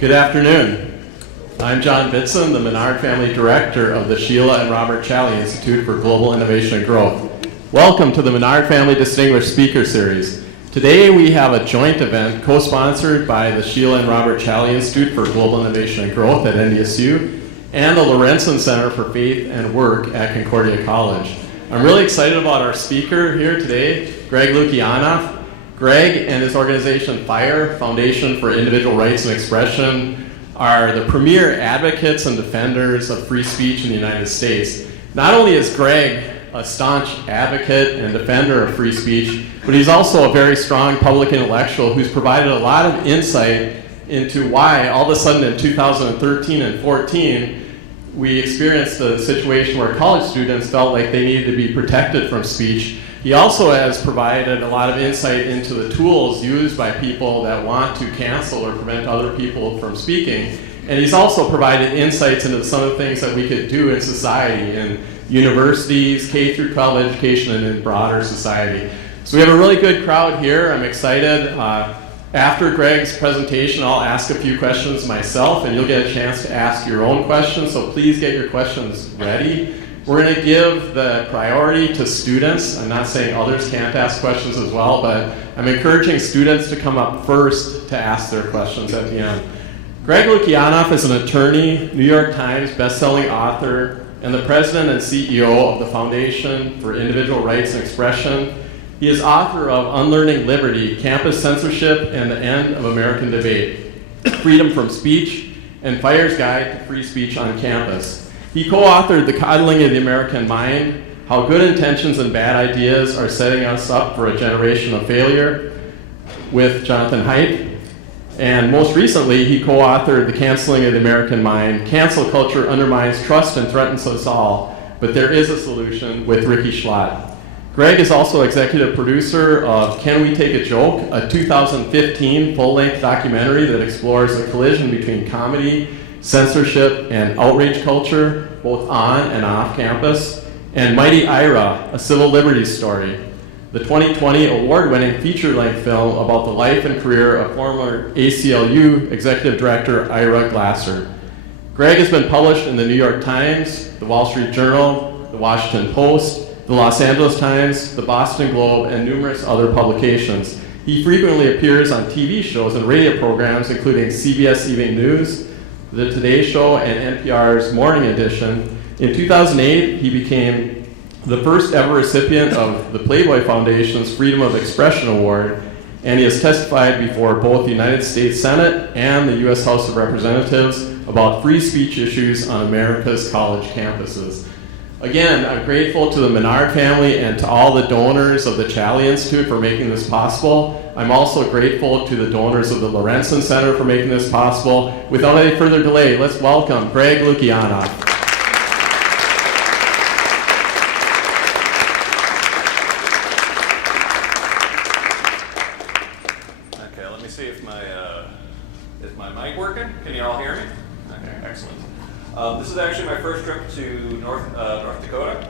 Good afternoon. I'm John Bitson, the Menard Family Director of the Sheila and Robert Challey Institute for Global Innovation and Growth. Welcome to the Menard Family Distinguished Speaker Series. Today we have a joint event co-sponsored by the Sheila and Robert Challey Institute for Global Innovation and Growth at NDSU and the Lorenzen Center for Faith and Work at Concordia College. I'm really excited about our speaker here today, Greg Lukianoff. Greg and his organization FIRE, Foundation for Individual Rights and Expression, are the premier advocates and defenders of free speech in the United States. Not only is Greg a staunch advocate and defender of free speech, but he's also a very strong public intellectual who's provided a lot of insight into why all of a sudden in 2013 and 14 we experienced a situation where college students felt like they needed to be protected from speech. He also has provided a lot of insight into the tools used by people that want to cancel or prevent other people from speaking. And he's also provided insights into some of the things that we could do in society, in universities, K through 12 education, and in broader society. So we have a really good crowd here. I'm excited. After Greg's presentation, I'll ask a few questions myself, and you'll get a chance to ask your own questions, so please get your questions ready. We're going to give the priority to students. I'm not saying others can't ask questions as well, but I'm encouraging students to come up first to ask their questions at the end. Greg Lukianoff is an attorney, New York Times best-selling author, and the president and CEO of the Foundation for Individual Rights and Expression. He is author of Unlearning Liberty, Campus Censorship and the End of American Debate, Freedom from Speech, and FIRE's Guide to Free Speech on Campus. He co-authored The Coddling of the American Mind, How Good Intentions and Bad Ideas Are Setting Us Up for a Generation of Failure, with Jonathan Haidt. And most recently, he co-authored The Canceling of the American Mind, Cancel Culture Undermines Trust and Threatens Us All, but There Is a Solution, with Ricky Schlott. Greg is also executive producer of Can We Take a Joke, a 2015 full-length documentary that explores the collision between comedy, censorship, and outrage culture, both on and off campus, and Mighty Ira, a civil liberties story, the 2020 award-winning feature-length film about the life and career of former ACLU Executive Director Ira Glasser. Greg has been published in the New York Times, the Wall Street Journal, the Washington Post, the Los Angeles Times, the Boston Globe, and numerous other publications. He frequently appears on TV shows and radio programs, including CBS Evening News, The Today Show, and NPR's Morning Edition. In 2008, he became the first ever recipient of the Playboy Foundation's Freedom of Expression Award, and he has testified before both the United States Senate and the U.S. House of Representatives about free speech issues on America's college campuses. Again, I'm grateful to the Menard family and to all the donors of the Challey Institute for making this possible. I'm also grateful to the donors of the Lorenzen Center for making this possible. Without any further delay, let's welcome Greg Lukianoff. Okay, let me see if is my mic working? Can you all hear me? Okay, excellent. This is actually my first trip to North Dakota,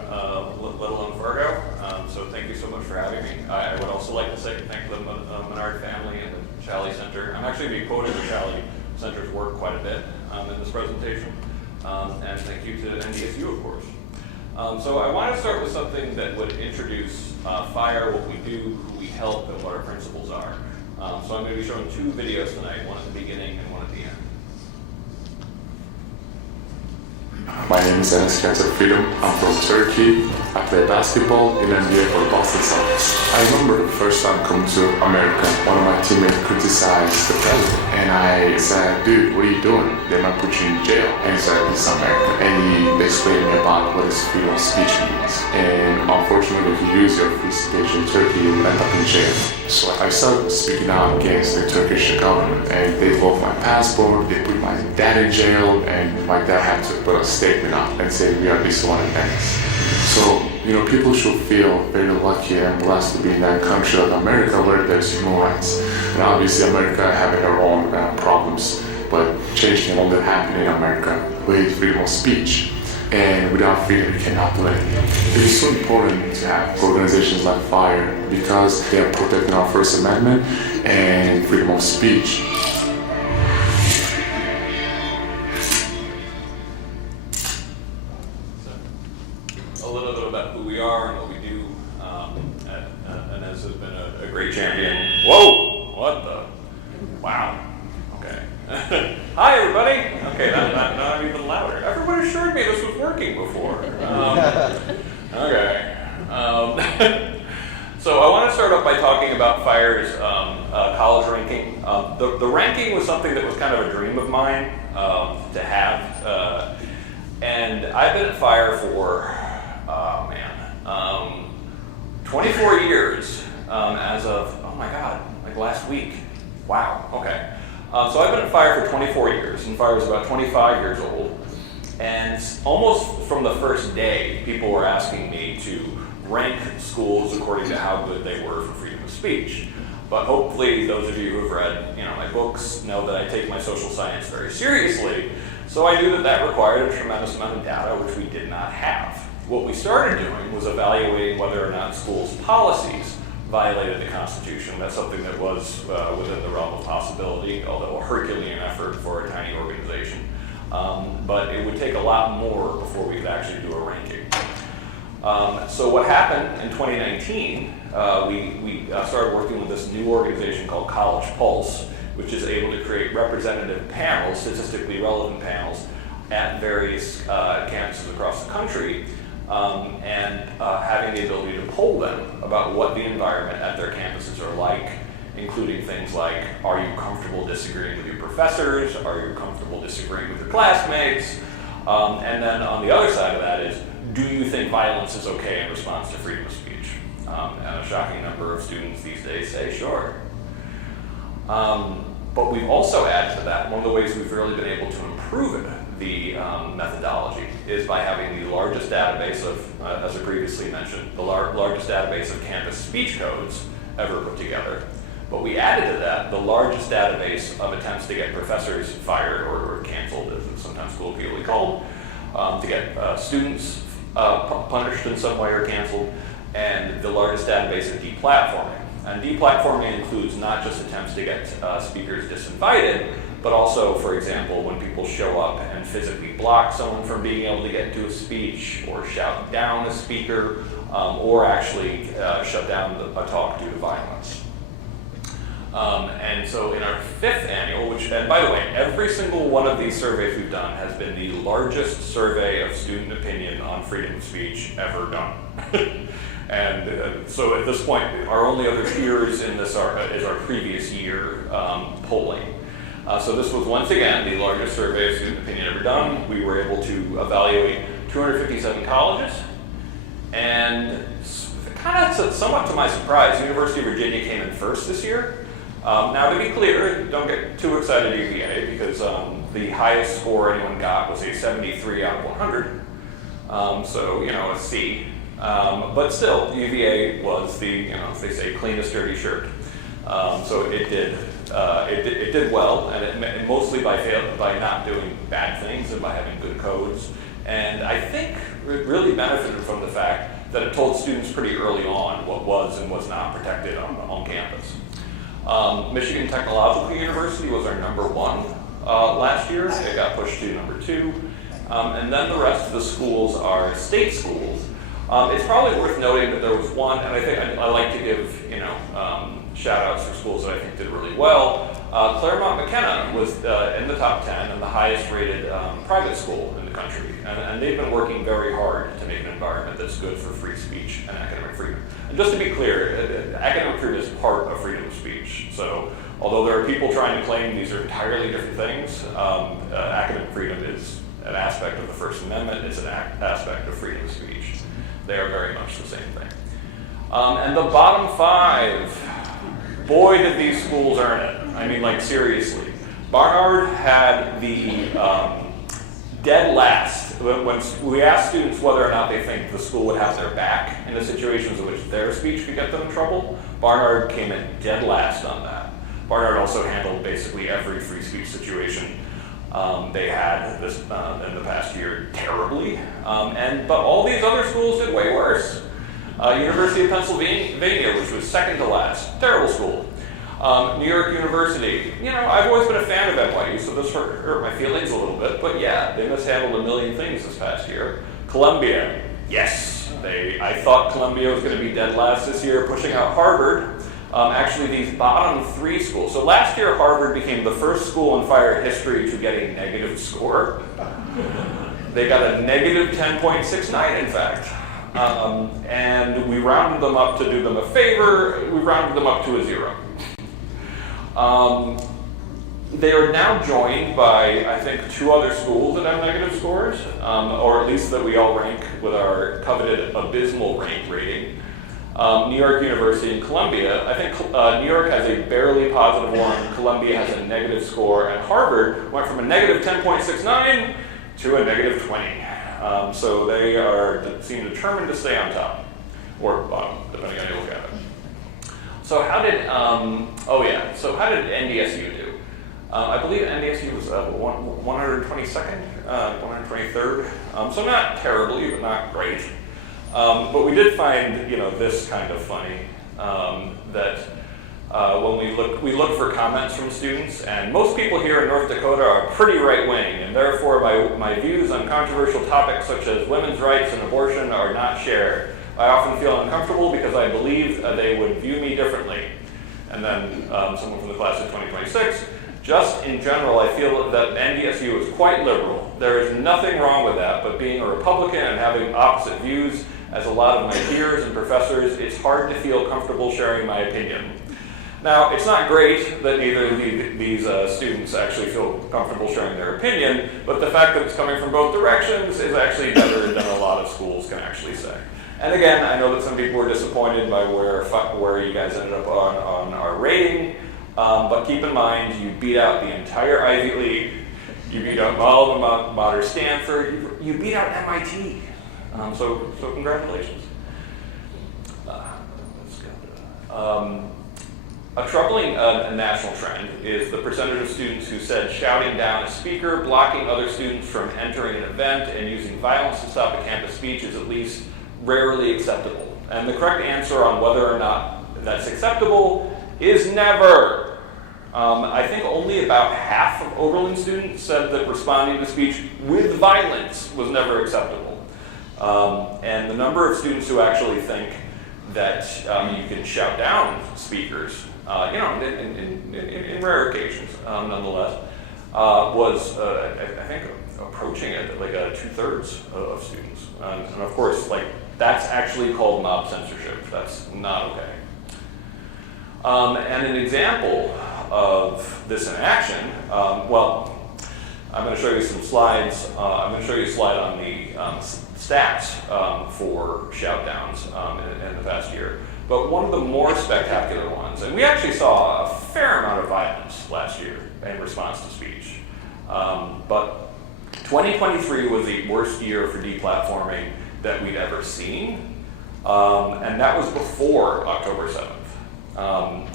let alone Fargo, so thank you so much for having me. I would also like to thank the Menard family and the Challey Center. I'm actually going to be quoting the Challey Center's work quite a bit in this presentation, and thank you to NDSU, of course. So I want to start with something that would introduce FIRE, what we do, who we help, and what our principles are. So I'm going to be showing two videos tonight, one at the beginning and one at the end. My name is Enes Cancer Freedom. I'm from Turkey. I play basketball in NBA for Boston Celtics. I remember the first time coming to America, one of my teammates criticized the president. And I said, dude, what are you doing? They might put you in jail. And he said, this is America. And he explained to me about what his freedom of speech means. And unfortunately, if you use your free speech in Turkey, you will end up in jail. So I started speaking out against the Turkish government. And they revoked my passport, they put my dad in jail, and my dad had to put a statement out and say we are disowned Venice. So, people should feel very lucky and blessed to be in that country like America where there's human rights. And obviously America having their own problems, but change can only happen in America with freedom of speech. And without freedom, you cannot do anything. It is so important to have organizations like FIRE because they are protecting our First Amendment and freedom of speech. Hi, everybody. Okay, not even louder. Everyone assured me this was working before. Okay. So I want to start off by talking about FIRE's college ranking. The ranking was something that was kind of a dream of mine to have. And I've been at FIRE for, 24 years as of, oh my God, like last week. Wow, okay. So I've been at FIRE for 24 years, and FIRE is about 25 years old. And almost from the first day, people were asking me to rank schools according to how good they were for freedom of speech. But hopefully those of you who have read my books know that I take my social science very seriously. So I knew that that required a tremendous amount of data, which we did not have. What we started doing was evaluating whether or not schools' policies violated the Constitution. That's something that was within the realm of possibility, although a Herculean effort for a tiny organization. But it would take a lot more before we could actually do a ranking. So what happened in 2019, we started working with this new organization called College Pulse, which is able to create representative panels, statistically relevant panels, at various campuses across the country, and having the ability to poll them about what the environment at their campuses are like, including things like, are you comfortable disagreeing with your professors? Are you comfortable disagreeing with your classmates? And then on the other side of that is, do you think violence is okay in response to freedom of speech? And a shocking number of students these days say, sure. But we've also added to that, one of the ways we've really been able to improve the methodology is by having the largest database of, as I previously mentioned, the largest database of campus speech codes ever put together. But we added to that the largest database of attempts to get professors fired or canceled, as it's sometimes colloquially called, to get students punished in some way or canceled, and the largest database of deplatforming. And deplatforming includes not just attempts to get speakers disinvited, but also, for example, when people show up and physically block someone from being able to get into a speech, or shout down a speaker, or actually shut down a talk due to violence. And so in our 5th annual, and by the way, every single one of these surveys we've done has been the largest survey of student opinion on freedom of speech ever done. And so at this point, our only other peers in this is our previous year polling. So this was once again the largest survey of student opinion ever done. We were able to evaluate 257 colleges, and kind of somewhat to my surprise, University of Virginia came in first this year. Now to be clear, don't get too excited UVA, because the highest score anyone got was a 73 out of 100. So, a C. But still, UVA was the, as they say, cleanest dirty shirt. So it did well, and it mostly by not doing bad things and by having good codes. And I think it really benefited from the fact that it told students pretty early on what was and was not protected on campus. Michigan Technological University was our number 1 last year. It got pushed to number 2. And then the rest of the schools are state schools. It's probably worth noting that there was one, and I think I like to give shout outs for schools that I think did really well. Claremont McKenna was in the top 10 and the highest rated private school in the country. And they've been working very hard to make an environment that's good for free speech and academic freedom. And just to be clear, academic freedom is part of freedom of speech. So although there are people trying to claim these are entirely different things, academic freedom is an aspect of the First Amendment, it's an aspect of freedom of speech. They are very much the same thing. And the bottom 5, boy did these schools earn it. I mean, like, seriously. Barnard had the dead last. When we asked students whether or not they think the school would have their back in the situations in which their speech could get them in trouble, Barnard came in dead last on that. Barnard also handled basically every free speech situation they had this in the past year terribly. But all these other schools did way worse. University of Pennsylvania, which was second to last, terrible school. New York University, I've always been a fan of NYU, so this hurt my feelings a little bit, but yeah, they mishandled a million things this past year. Columbia, yes, I thought Columbia was going to be dead last this year, pushing out Harvard. actually these bottom 3 schools. So last year, Harvard became the first school in fire history to get a negative score. They got a negative 10.69, in fact. And we rounded them up to do them a favor. We rounded them up to a 0. They are now joined by, I think, 2 other schools that have negative scores, or at least that we all rank with our coveted abysmal rank rating. New York University and Columbia. I think New York has a barely positive 1, Columbia has a negative score, and Harvard went from a negative 10.69 to a negative 20. So they seem determined to stay on top, or bottom, depending on how you look at it. So how did, so how did NDSU do? I believe NDSU was 122nd, 123rd, so not terribly, but not great. But we did find, this kind of funny, that when we look for comments from students, and most people here in North Dakota are pretty right-wing, and therefore my views on controversial topics such as women's rights and abortion are not shared. I often feel uncomfortable because I believe they would view me differently. And then someone from the class of 2026, just in general, I feel that NDSU is quite liberal. There is nothing wrong with that, but being a Republican and having opposite views as a lot of my peers and professors, it's hard to feel comfortable sharing my opinion. Now, it's not great that neither of these students actually feel comfortable sharing their opinion, but the fact that it's coming from both directions is actually better than a lot of schools can actually say. And again, I know that some people were disappointed by where you guys ended up on our rating, but keep in mind, you beat out the entire Ivy League, you beat out alma mater Stanford, you beat out MIT. So congratulations. A troubling national trend is the percentage of students who said shouting down a speaker, blocking other students from entering an event, and using violence to stop a campus speech is at least rarely acceptable. And the correct answer on whether or not that's acceptable is never. I think only about half of Oberlin students said that responding to speech with violence was never acceptable. And the number of students who actually think that you can shout down speakers, in rare occasions, nonetheless, was, I think, approaching it like 2/3 of students. And of course, that's actually called mob censorship. That's not okay. And an example of this in action, I'm going to show you some slides. I'm going to show you a slide on the stats for shout downs in the past year. But one of the more spectacular ones, and we actually saw a fair amount of violence last year in response to speech. But 2023 was the worst year for deplatforming that we'd ever seen. And that was before October 7th.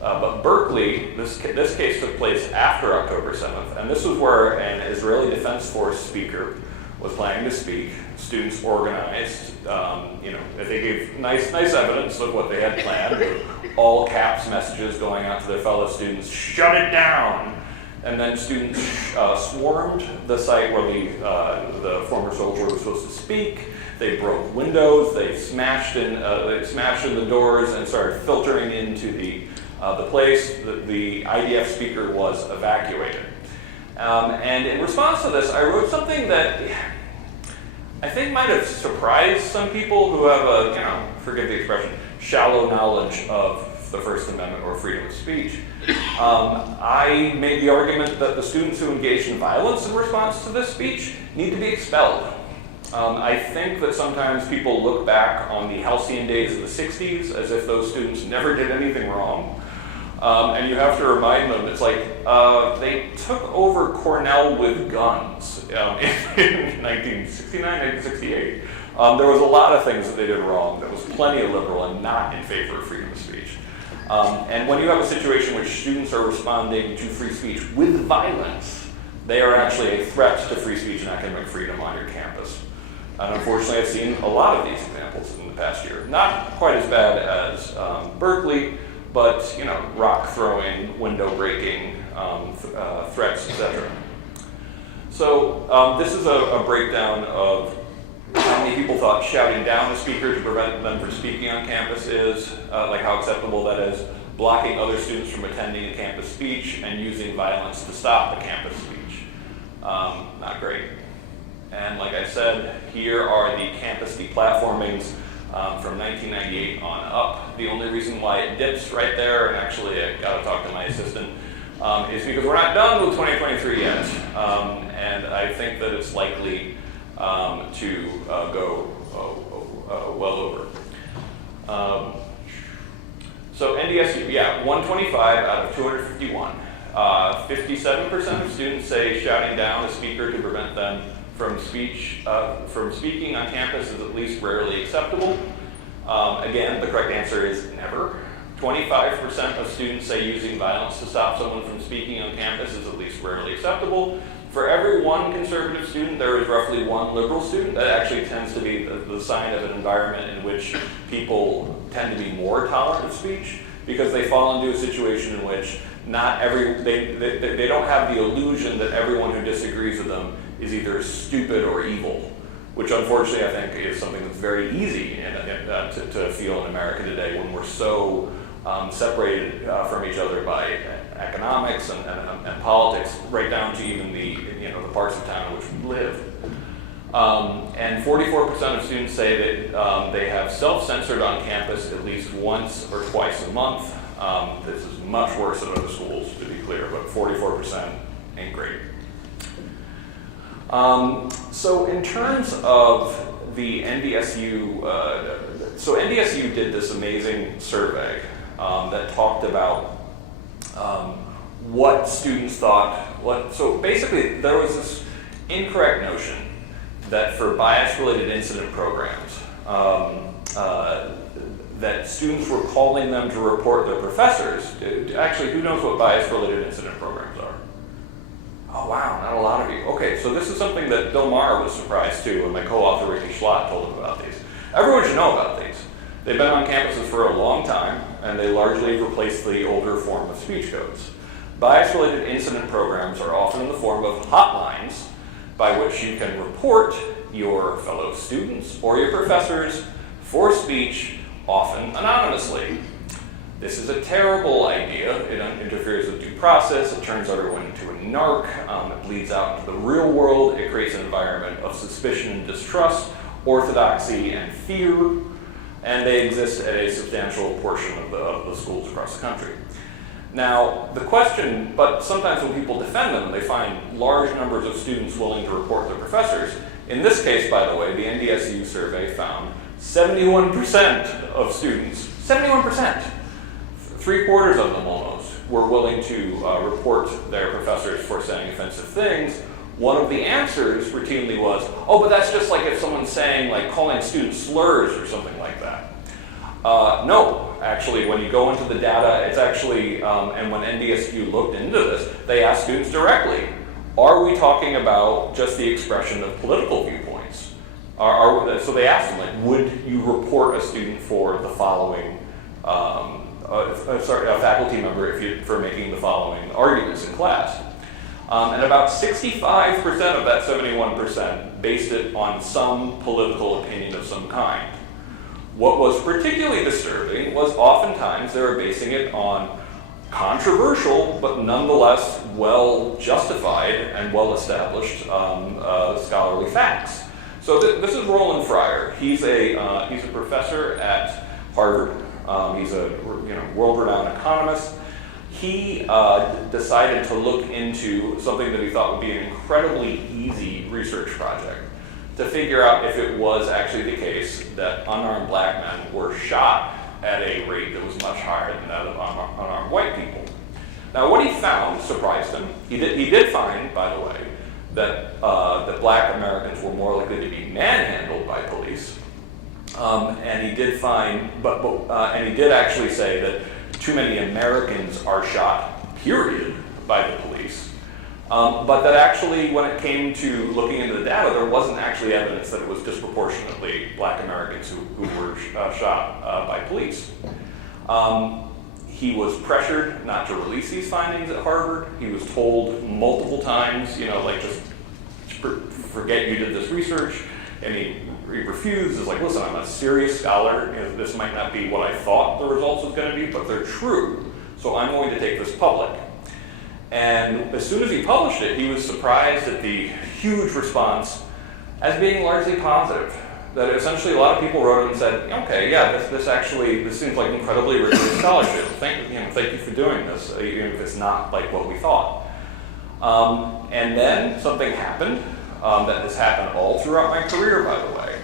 But Berkeley, this case took place after October 7th, and this was where an Israeli Defense Force speaker was planning to speak. Students organized, they gave nice evidence of what they had planned, with all caps messages going out to their fellow students, shut it down! And then students swarmed the site where the former soldier was supposed to speak. They broke windows, they smashed in the doors and started filtering into the place. The IDF speaker was evacuated. And in response to this, I wrote something that I think might have surprised some people who have forgive the expression, shallow knowledge of the First Amendment or freedom of speech. I made the argument that the students who engaged in violence in response to this speech need to be expelled. I think that sometimes people look back on the halcyon days of the 60s as if those students never did anything wrong. And you have to remind them, it's like, they took over Cornell with guns in 1969, 1968. There was a lot of things that they did wrong that was plenty of liberal and not in favor of freedom of speech. And when you have a situation in which students are responding to free speech with violence, they are actually a threat to free speech and academic freedom on your campus. And unfortunately, I've seen a lot of these examples in the past year. Not quite as bad as Berkeley, but rock throwing, window breaking, threats, etc. So this is a breakdown of how many people thought shouting down the speaker to prevent them from speaking on campus is, how acceptable that is. blocking other students from attending a campus speech, and using violence to stop a campus speech. Not great. And like I said, here are the campus deplatformings from 1998 on up. The only reason why it dips right there, and actually I gotta talk to my assistant, is because we're not done with 2023 yet. And I think that it's likely to go well over. So NDSU, yeah, 125 out of 251. 57% of students say shouting down a speaker to prevent them from speaking on campus is at least rarely acceptable. Again, the correct answer is never. 25% of students say using violence to stop someone from speaking on campus is at least rarely acceptable. For every one conservative student, there is roughly one liberal student. That actually tends to be the sign of an environment in which people tend to be more tolerant of speech, because they fall into a situation in which they don't have the illusion that everyone who disagrees with them is either stupid or evil, which unfortunately I think is something that's very easy to feel in America today, when we're so separated from each other by economics and politics, right down to even the parts of town in which we live. And 44% of students say that they have self-censored on campus at least once or twice a month. This is much worse at other schools, to be clear, but 44% ain't great. So in terms of the NDSU, so NDSU did this amazing survey that talked about what students thought. So basically, there was this incorrect notion that for bias-related incident programs, that students were calling them to report their professors. Actually, who knows what bias-related incident programs are? Oh wow, not a lot of you. Okay, so this is something that Bill Maher was surprised too, and my co-author Ricky Schlott told him about these. Everyone should know about these. They've been on campuses for a long time, and they largely have replaced the older form of speech codes. Bias-related incident programs are often in the form of hotlines by which you can report your fellow students or your professors for speech, often anonymously. This is a terrible idea. It interferes with due process. It turns everyone into a narc. It bleeds out into the real world. It creates an environment of suspicion and distrust, orthodoxy and fear, and they exist at a substantial portion of the schools across the country. Now, the question, but sometimes when people defend them, they find large numbers of students willing to report their professors. In this case, by the way, the NDSU survey found 71% of students, 71%, 3/4 of them almost, were willing to report their professors for saying offensive things. One of the answers routinely was, oh, but that's just like if someone's saying, like calling students slurs or something like that. No, actually, when you go into the data, it's actually, and when NDSU looked into this, they asked students directly, are we talking about just the expression of political viewpoints? So they asked them, like, would you report a student for the following, a faculty member for making the following arguments in class? And about 65% of that 71% based it on some political opinion of some kind. What was particularly disturbing was oftentimes they were basing it on controversial, but nonetheless well justified and well established scholarly facts. So this is Roland Fryer. He's a professor at Harvard. He's a world-renowned economist. He decided to look into something that he thought would be an incredibly easy research project, to figure out if it was actually the case that unarmed black men were shot at a rate that was much higher than that of unarmed white people. Now, what he found surprised him. He did find, by the way, that black Americans were more likely to be manhandled by police, and he did find, and he did actually say that too many Americans are shot, period, by the police. But that actually, when it came to looking into the data, there wasn't actually evidence that it was disproportionately black Americans who were shot by police. He was pressured not to release these findings at Harvard. He was told multiple times, just forget you did this research. And he refused, is like, listen, I'm a serious scholar, this might not be what I thought the results was going to be, but they're true, so I'm going to take this public. And as soon as he published it, he was surprised at the huge response as being largely positive. That essentially a lot of people wrote it and said, okay, yeah, this seems like incredibly rigorous scholarship. Thank you for doing this, even if it's not like what we thought. And then something happened, that has happened all throughout my career, by the way,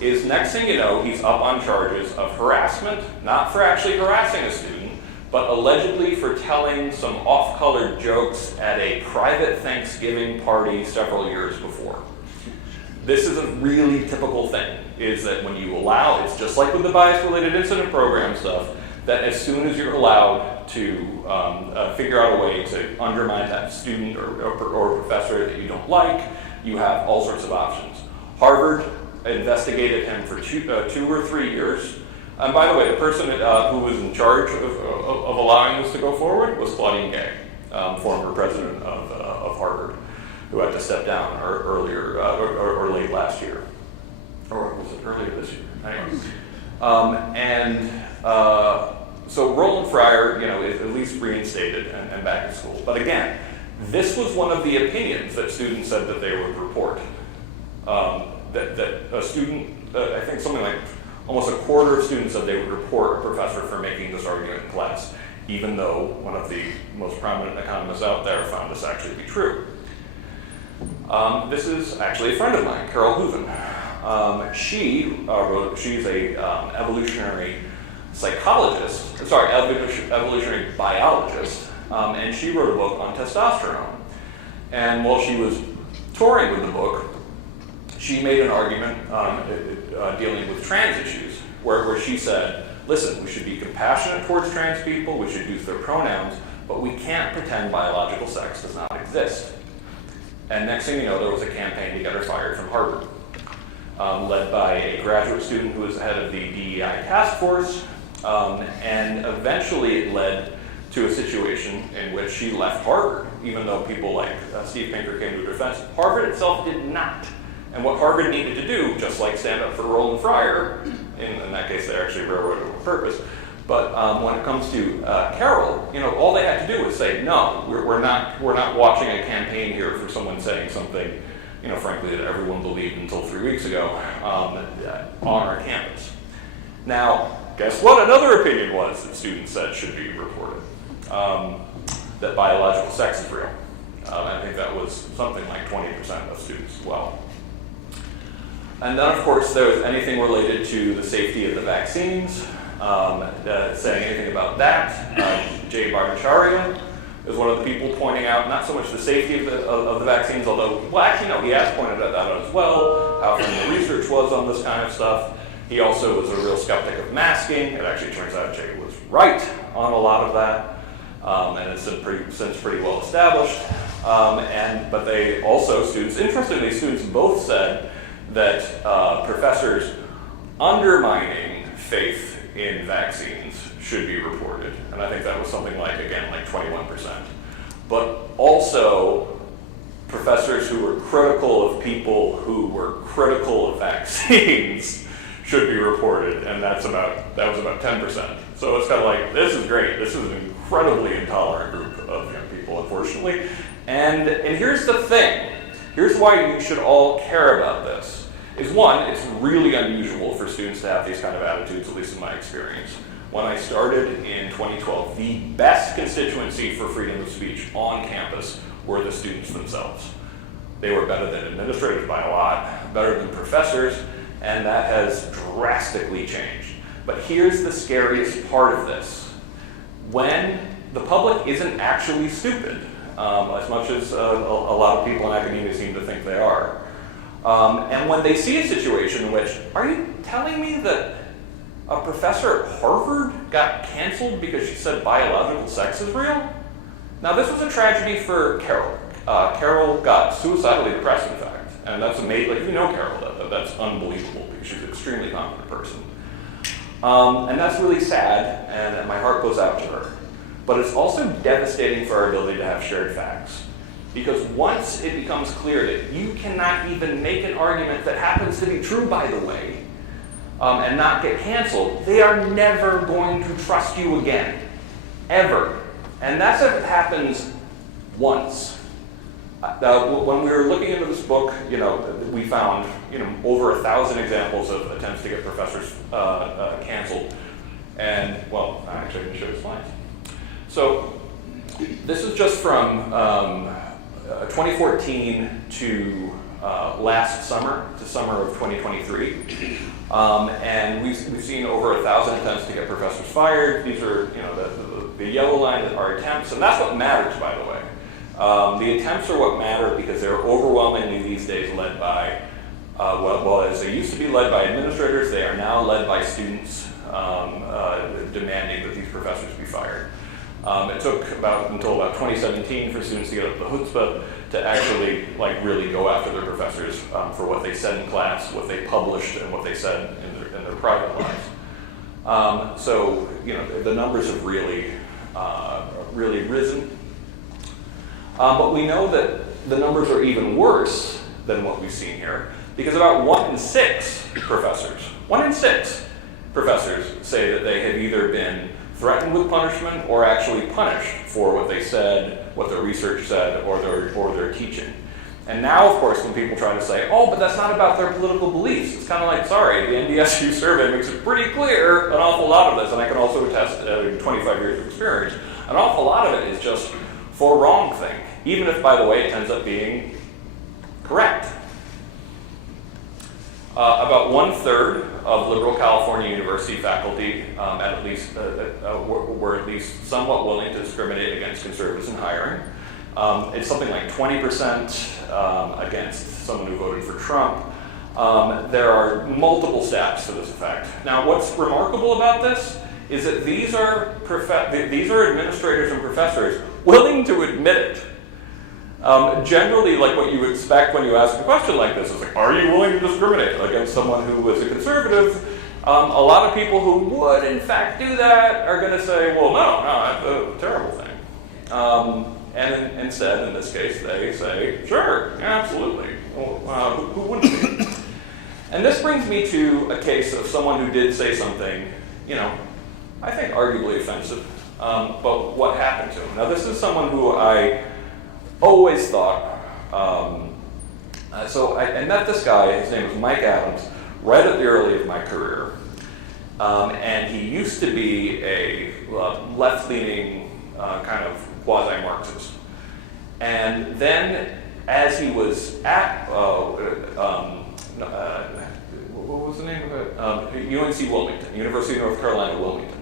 is next thing you know, he's up on charges of harassment, not for actually harassing a student, but allegedly for telling some off-colored jokes at a private Thanksgiving party several years before. This is a really typical thing, is that when you allow, it's just like with the bias-related incident program stuff, that as soon as you're allowed to figure out a way to undermine that student or professor that you don't like, you have all sorts of options. Harvard investigated him for 2 or 3 years. And by the way, the person who was in charge of allowing this to go forward was Claudine Gay, former president of Harvard, who had to step down earlier or late last year, or was it earlier this year? Anyway. So Roland Fryer, is at least reinstated and back at school. But again, this was one of the opinions that students said that they would report. That a student, I think something like almost a quarter of students said they would report a professor for making this argument in class, even though one of the most prominent economists out there found this actually to be true. This is actually a friend of mine, Carol Hooven. She's a evolutionary evolutionary biologist, and she wrote a book on testosterone. And while she was touring with the book, she made an argument dealing with trans issues, where she said, listen, we should be compassionate towards trans people, we should use their pronouns, but we can't pretend biological sex does not exist. And next thing you know, there was a campaign to get her fired from Harvard, led by a graduate student who was the head of the DEI task force, and eventually it led to a situation in which she left Harvard, even though people like Steve Pinker came to her defense. Harvard itself did not. And what Harvard needed to do, just like stand up for Roland Fryer, in that case they actually railroaded on purpose, but when it comes to Carol, all they had to do was say, no, we're not watching a campaign here for someone saying something, frankly, that everyone believed until 3 weeks ago on our campus. Now, guess what another opinion was that students said should be reported? That biological sex is real. I think that was something like 20% of students as well. And then, of course, there was anything related to the safety of the vaccines, saying anything about that. Jay Bhattacharya is one of the people pointing out not so much the safety of the vaccines, although, well, actually, no, he has pointed that out as well, how the research was on this kind of stuff. He also was a real skeptic of masking. It actually turns out Jay was right on a lot of that, and it's since pretty well established. But they also, interestingly, students both said that professors undermining faith in vaccines should be reported. And I think that was something like 21%. But also, professors who were critical of people who were critical of vaccines should be reported, and that was about 10%. So it's kind of like, this is great. This is an incredibly intolerant group of young people, unfortunately. And here's the thing. Here's why you should all care about this. Is one, it's really unusual for students to have these kind of attitudes, at least in my experience. When I started in 2012, the best constituency for freedom of speech on campus were the students themselves. They were better than administrators by a lot, better than professors, and that has drastically changed. But here's the scariest part of this. When the public isn't actually stupid, as much as a lot of people in academia seem to think they are, and when they see a situation in which, are you telling me that a professor at Harvard got canceled because she said biological sex is real? Now, this was a tragedy for Carol. Carol got suicidally depressed, in fact, and that's amazing. Like, Carol, that's unbelievable because she's an extremely confident person. And that's really sad, and my heart goes out to her. But it's also devastating for our ability to have shared facts. Because once it becomes clear that you cannot even make an argument that happens to be true, by the way, and not get canceled, they are never going to trust you again, ever. And that's if it happens once. When we were looking into this book, we found over 1,000 examples of attempts to get professors canceled. And well, I actually didn't show the slides. So this is just from 2014 to last summer, to summer of 2023. And we've seen over 1,000 attempts to get professors fired. These are, the yellow line are attempts, and that's what matters, by the way. The attempts are what matter because they're overwhelmingly these days led by, as they used to be led by administrators, they are now led by students demanding that these professors be fired. It took until about 2017 for students to get up the chutzpah to actually really go after their professors for what they said in class, what they published, and what they said in their private lives. So the numbers have really risen. But we know that the numbers are even worse than what we've seen here, because about 1 in 6 professors say that they have either been threatened with punishment or actually punished for what they said, what their research said, or their teaching. And now, of course, when people try to say, oh, but that's not about their political beliefs, it's kind of like, sorry, the NDSU survey makes it pretty clear an awful lot of this, and I can also attest 25 years of experience, an awful lot of it is just for wrong thing, even if, by the way, it ends up being correct. About 1/3 of liberal California university faculty were at least somewhat willing to discriminate against conservatives in hiring. It's something like 20% against someone who voted for Trump. There are multiple stats to this effect. Now, what's remarkable about this is that these are administrators and professors willing to admit it. Generally, like what you expect when you ask a question like this is are you willing to discriminate against someone who was a conservative? A lot of people who would in fact do that are going to say, well, no, that's a terrible thing. And instead, in this case, they say, sure, absolutely. Well, who wouldn't be? And this brings me to a case of someone who did say something, I think arguably offensive, but what happened to him? Now, this is someone who I always thought, so I met this guy, his name was Mike Adams, right at the early of my career. And he used to be a left-leaning kind of quasi-Marxist. And then as he was at, what was the name of it? UNC Wilmington, University of North Carolina, Wilmington.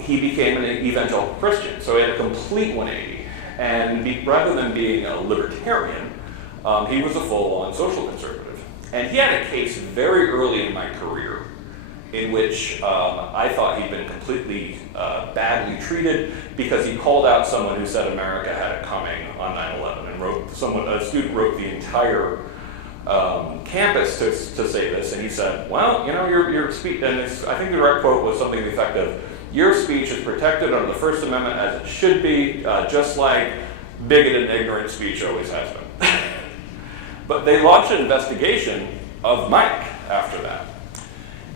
He became an evangelical Christian, so he had a complete 180. And rather than being a libertarian, he was a full-on social conservative. And he had a case very early in my career in which I thought he'd been completely badly treated because he called out someone who said America had it coming on 9/11, and a student wrote the entire campus to say this, and he said, well, your speech, and I think the direct quote was something to the effect of, your speech is protected under the First Amendment as it should be, just like bigoted and ignorant speech always has been. But they launched an investigation of Mike after that.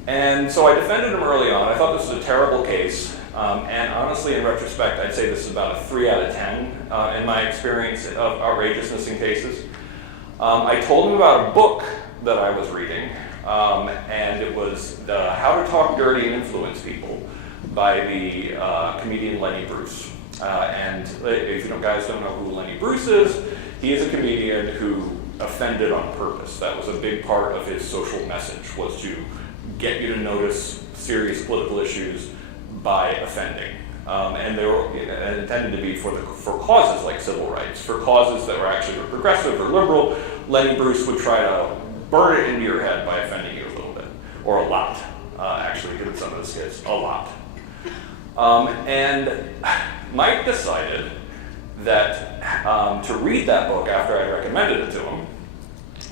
And so I defended him early on. I thought this was a terrible case. And honestly, in retrospect, I'd say this is about a 3 out of 10 in my experience of outrageousness in cases. I told him about a book that I was reading, and it was How to Talk Dirty and Influence People by the comedian Lenny Bruce. And if you guys don't know who Lenny Bruce is, he is a comedian who offended on purpose. That was a big part of his social message, was to get you to notice serious political issues by offending. And they were intended to be for causes like civil rights, for causes that were actually progressive or liberal. Lenny Bruce would try to burn it into your head by offending you a little bit, or a lot. Actually, given some of the skits, a lot. And Mike decided that to read that book after I recommended it to him,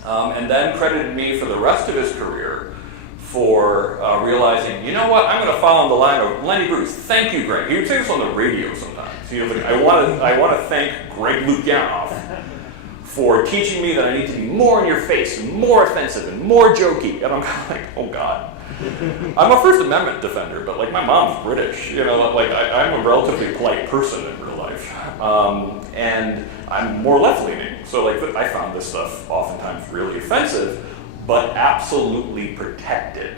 and then credited me for the rest of his career for realizing, you know what, I'm going to follow the line of Lenny Bruce. Thank you, Greg. He would say this on the radio sometimes. He was like, I want to thank Greg Lukianoff for teaching me that I need to be more in your face and more offensive and more jokey. And I'm kind of like, oh God. I'm a First Amendment defender, but like my mom's British, you know, like I'm a relatively polite person in real life. And I'm more left-leaning. So like I found this stuff oftentimes really offensive, but absolutely protected.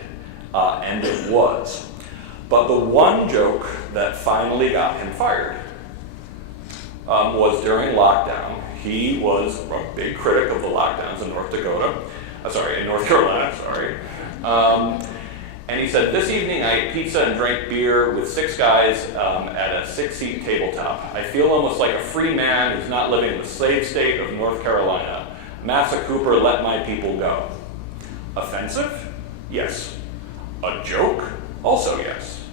And it was. But the one joke that finally got him fired was during lockdown. He was a big critic of the lockdowns in North Carolina. And he said, this evening I ate pizza and drank beer with 6 guys at a 6-seat tabletop. I feel almost like a free man who's not living in the slave state of North Carolina. Massa Cooper, let my people go. Offensive? Yes. A joke? Also yes.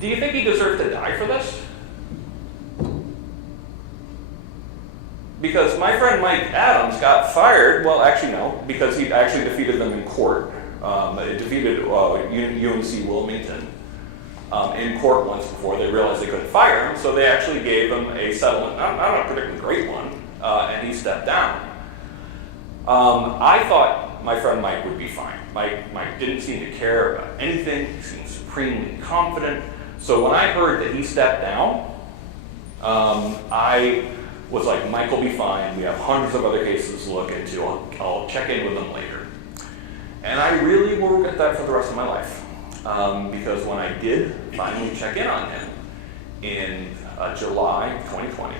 Do you think he deserved to die for this? Because my friend Mike Adams got fired, well actually no, because he actually defeated them in court. It defeated UNC Wilmington in court once before they realized they couldn't fire him, so they actually gave him a settlement, not a particularly great one, and he stepped down. I thought my friend Mike would be fine. Mike didn't seem to care about anything, he seemed supremely confident. So when I heard that he stepped down, I was like, Mike will be fine, we have hundreds of other cases to look into, I'll check in with them later. And I really will regret that for the rest of my life. Because when I did finally check in on him in July of 2020,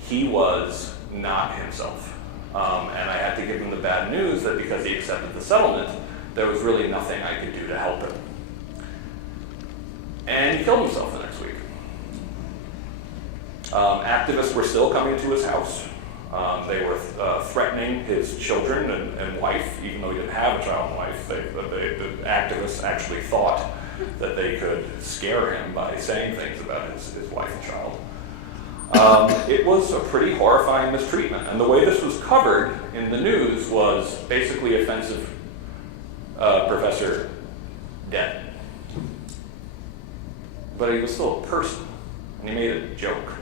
he was not himself. And I had to give him the bad news that because he accepted the settlement, there was really nothing I could do to help him. And he killed himself the next week. Activists were still coming to his house. They were threatening his children and wife, even though he didn't have a child and wife. The activists actually thought that they could scare him by saying things about his wife and child. It was a pretty horrifying mistreatment. And the way this was covered in the news was basically offensive professor dead. But he was still a person, and he made a joke.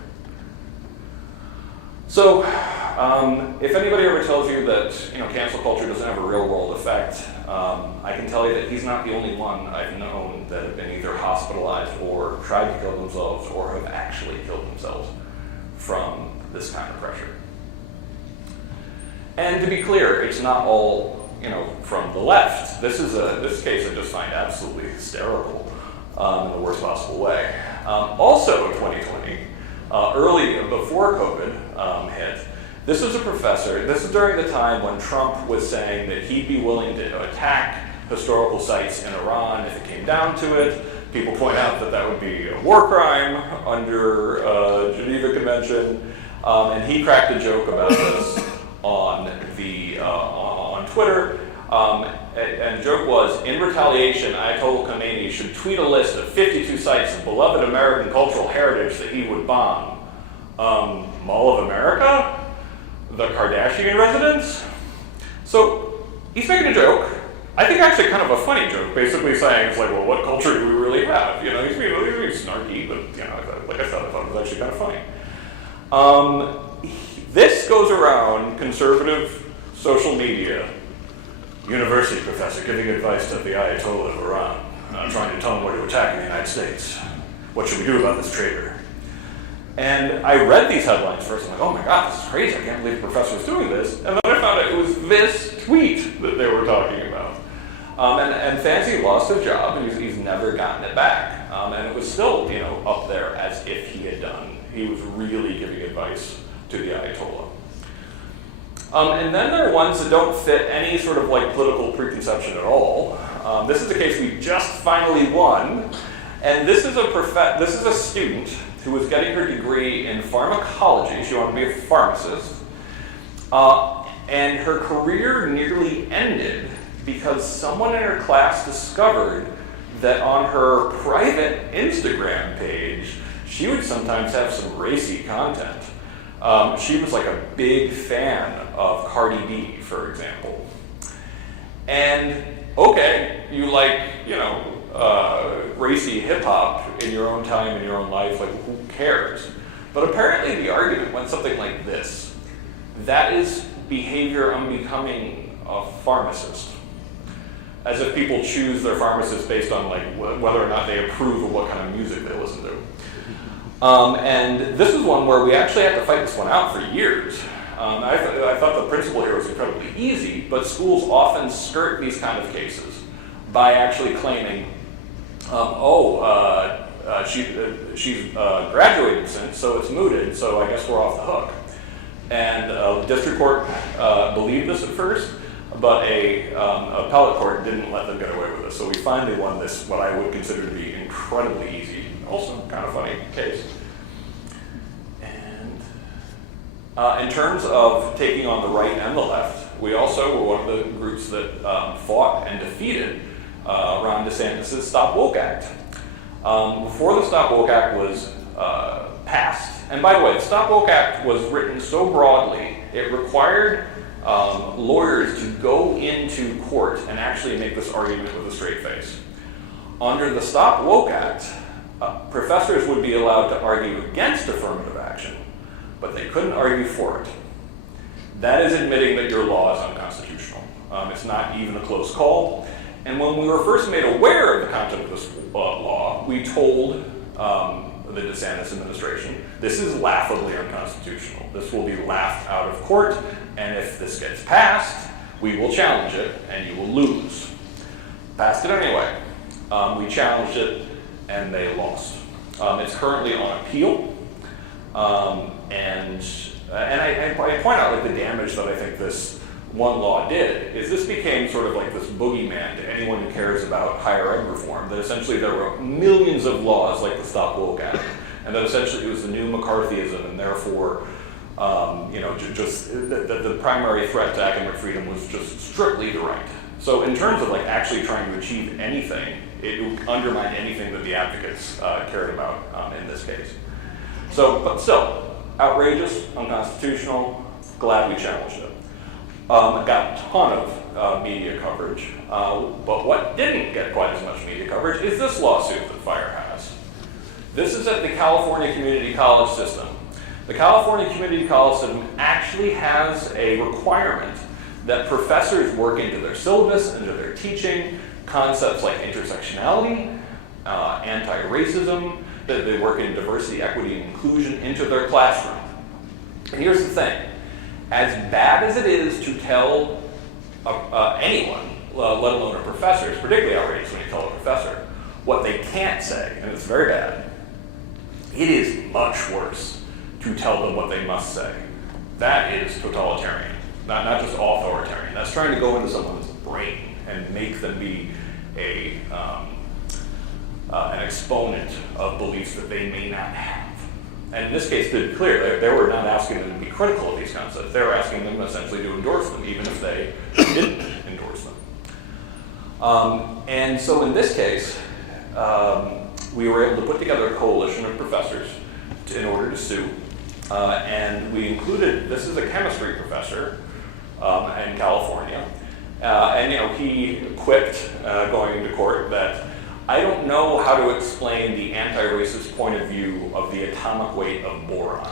So, if anybody ever tells you that cancel culture doesn't have a real world effect, I can tell you that he's not the only one I've known that have been either hospitalized or tried to kill themselves or have actually killed themselves from this kind of pressure. And to be clear, it's not all from the left. This case I just find absolutely hysterical in the worst possible way. Also in 2020. Before COVID hit, this was a professor, this is during the time when Trump was saying that he'd be willing to attack historical sites in Iran if it came down to it. People point out that that would be a war crime under Geneva Convention, and he cracked a joke about this on Twitter. And the joke was, in retaliation, Ayatollah Khomeini should tweet a list of 52 sites of beloved American cultural heritage that he would bomb. Mall of America? The Kardashian residence? So, he's making a joke. I think actually kind of a funny joke, basically saying, it's like, well, what culture do we really have? He's being snarky, but, like I said, I thought it was actually kind of funny. This goes around conservative social media. University professor giving advice to the Ayatollah of Iran, trying to tell him where to attack in the United States. What should we do about this traitor? And I read these headlines first, I'm like, oh my God, this is crazy, I can't believe the professor was doing this. And then I found out it was this tweet that they were talking about. And Fancy lost his job, and he's never gotten it back. And it was still, up there as if he had done. He was really giving advice to the Ayatollah. And then there are ones that don't fit any sort of political preconception at all. This is a case we just finally won, and this is a student who was getting her degree in pharmacology. She wanted to be a pharmacist, and her career nearly ended because someone in her class discovered that on her private Instagram page, she would sometimes have some racy content. She was like a big fan of Cardi B, for example. And okay, you like, racy hip hop in your own time, in your own life, like who cares? But apparently the argument went something like this: that is behavior unbecoming a pharmacist. As if people choose their pharmacist based on like whether or not they approve of what kind of music they listen to. And this is one where we actually had to fight this one out for years. I thought the principle here was incredibly easy, but schools often skirt these kind of cases by actually claiming, she's graduated since, so it's mooted, so I guess we're off the hook. And the district court believed this at first, but a appellate court didn't let them get away with it. So we finally won this, what I would consider to be incredibly easy, also kind of funny case. And in terms of taking on the right and the left, we also were one of the groups that fought and defeated Ron DeSantis' Stop Woke Act. Before the Stop Woke Act was passed, and by the way, the Stop Woke Act was written so broadly, it required lawyers to go into court and actually make this argument with a straight face. Under the Stop Woke Act, professors would be allowed to argue against affirmative action, but they couldn't argue for it. That is admitting that your law is unconstitutional. It's not even a close call. And when we were first made aware of the content of this law, we told the DeSantis administration, this is laughably unconstitutional. This will be laughed out of court, and if this gets passed, we will challenge it, and you will lose. Passed it anyway. We challenged it, and they lost. It's currently on appeal, and I point out like the damage that I think this one law did is this became sort of like this boogeyman to anyone who cares about higher ed reform, that essentially there were millions of laws like the Stop Woke Act, and that essentially it was the new McCarthyism, and therefore just the primary threat to academic freedom was just strictly the right. So in terms of like actually trying to achieve anything, it undermined anything that the advocates cared about in this case. So, but still, outrageous, unconstitutional, glad we challenged it. Got a ton of media coverage, but what didn't get quite as much media coverage is this lawsuit that FIRE has. This is at the California Community College System. The California Community College System actually has a requirement that professors work into their syllabus, into their teaching, concepts like intersectionality, anti-racism, that they work in diversity, equity, and inclusion into their classroom. And here's the thing. As bad as it is to tell anyone, let alone a professor, it's particularly outrageous when you tell a professor what they can't say, and it's very bad, it is much worse to tell them what they must say. That is totalitarian, not just authoritarian. That's trying to go into someone's brain and make them be an exponent of beliefs that they may not have. And in this case, to be clear, they were not asking them to be critical of these concepts. They were asking them essentially to endorse them, even if they didn't endorse them. And so in this case, we were able to put together a coalition of professors in order to sue. And we included, this is a chemistry professor in California. And he quipped going into court that I don't know how to explain the anti-racist point of view of the atomic weight of boron.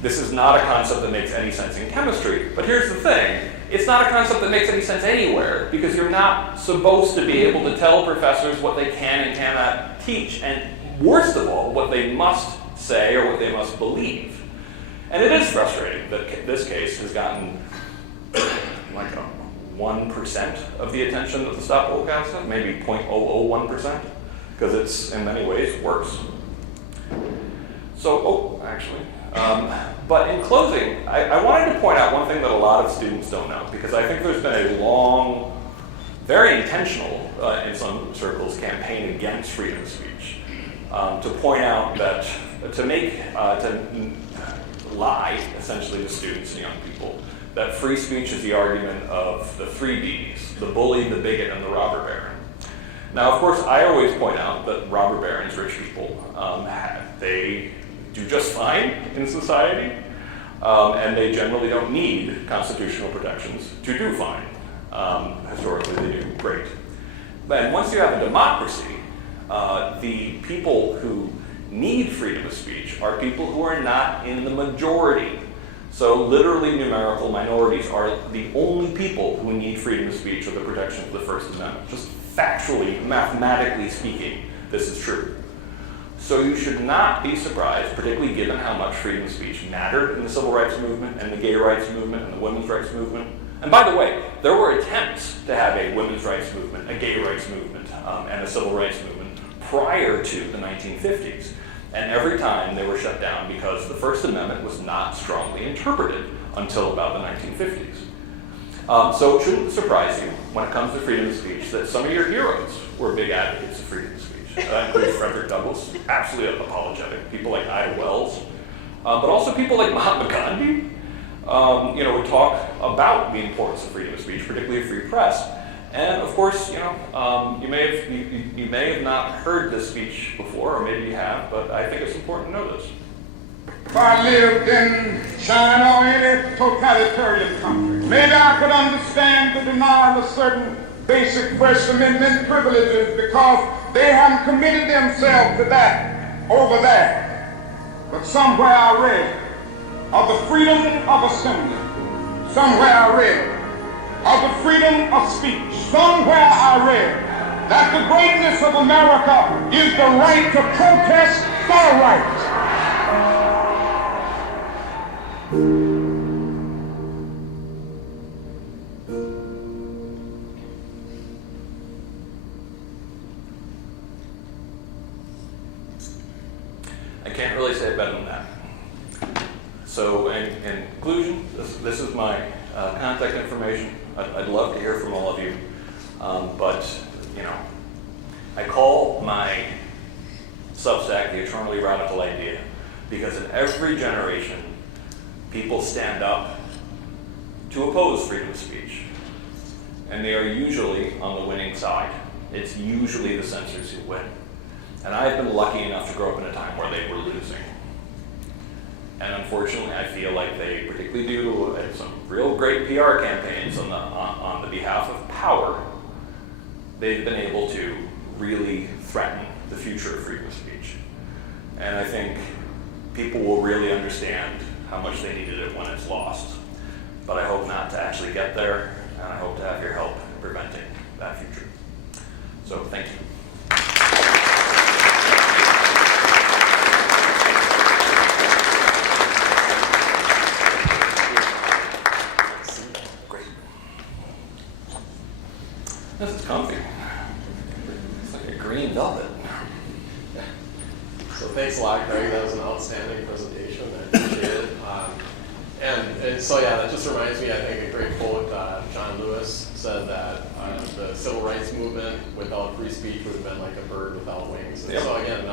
This is not a concept that makes any sense in chemistry, but here's the thing. It's not a concept that makes any sense anywhere, because you're not supposed to be able to tell professors what they can and cannot teach, and worst of all, what they must say or what they must believe. And it is frustrating that this case has gotten like 1% of the attention that the Stop Woke Act has, maybe 0.001%, because it's in many ways worse. So, but in closing, I wanted to point out one thing that a lot of students don't know, because I think there's been a long, very intentional, in some circles, campaign against freedom of speech, to point out that, to lie, essentially, to students and young people, that free speech is the argument of the three Bs, the bully, the bigot, and the robber baron. Now, of course, I always point out that robber barons, rich people, they do just fine in society, and they generally don't need constitutional protections to do fine. Historically, they do great. And once you have a democracy, the people who need freedom of speech are people who are not in the majority. So literally numerical minorities are the only people who need freedom of speech or the protection of the First Amendment. Just factually, mathematically speaking, this is true. So you should not be surprised, particularly given how much freedom of speech mattered in the civil rights movement and the gay rights movement and the women's rights movement. And by the way, there were attempts to have a women's rights movement, a gay rights movement, and a civil rights movement prior to the 1950s. And every time they were shut down because the First Amendment was not strongly interpreted until about the 1950s. So it shouldn't surprise you when it comes to freedom of speech that some of your heroes were big advocates of freedom of speech. That includes Frederick Douglass, absolutely apologetic. People like Ida Wells, but also people like Mahatma Gandhi, would talk about the importance of freedom of speech, particularly free press. And of course, you may have not heard this speech before, or maybe you have, but I think it's important to know this. If I lived in China or any totalitarian country, maybe I could understand the denial of certain basic First Amendment privileges because they haven't committed themselves to that over there. But somewhere I read of the freedom of assembly. Somewhere I read of the freedom of speech. Somewhere I read that the greatness of America is the right to protest for right. I can't really say it better than that. So in conclusion, this is my contact information. I'd love to hear from all of you. But I call my Substack the eternally radical idea because in every generation, people stand up to oppose freedom of speech. And they are usually on the winning side. It's usually the censors who win. And I've been lucky enough to grow up in a time where they were losing. And unfortunately, I feel like they, particularly due to some real great PR campaigns on the behalf of power, they've been able to really threaten the future of freedom of speech. And I think people will really understand how much they needed it when it's lost. But I hope not to actually get there, and I hope to have your help in preventing that future. So thank you. This is comfy. It's like a green velvet. So thanks a lot, Greg. That was an outstanding presentation. I appreciate it. And so yeah, that just reminds me, I think, a great quote. John Lewis said that the civil rights movement without free speech would have been like a bird without wings. And so again,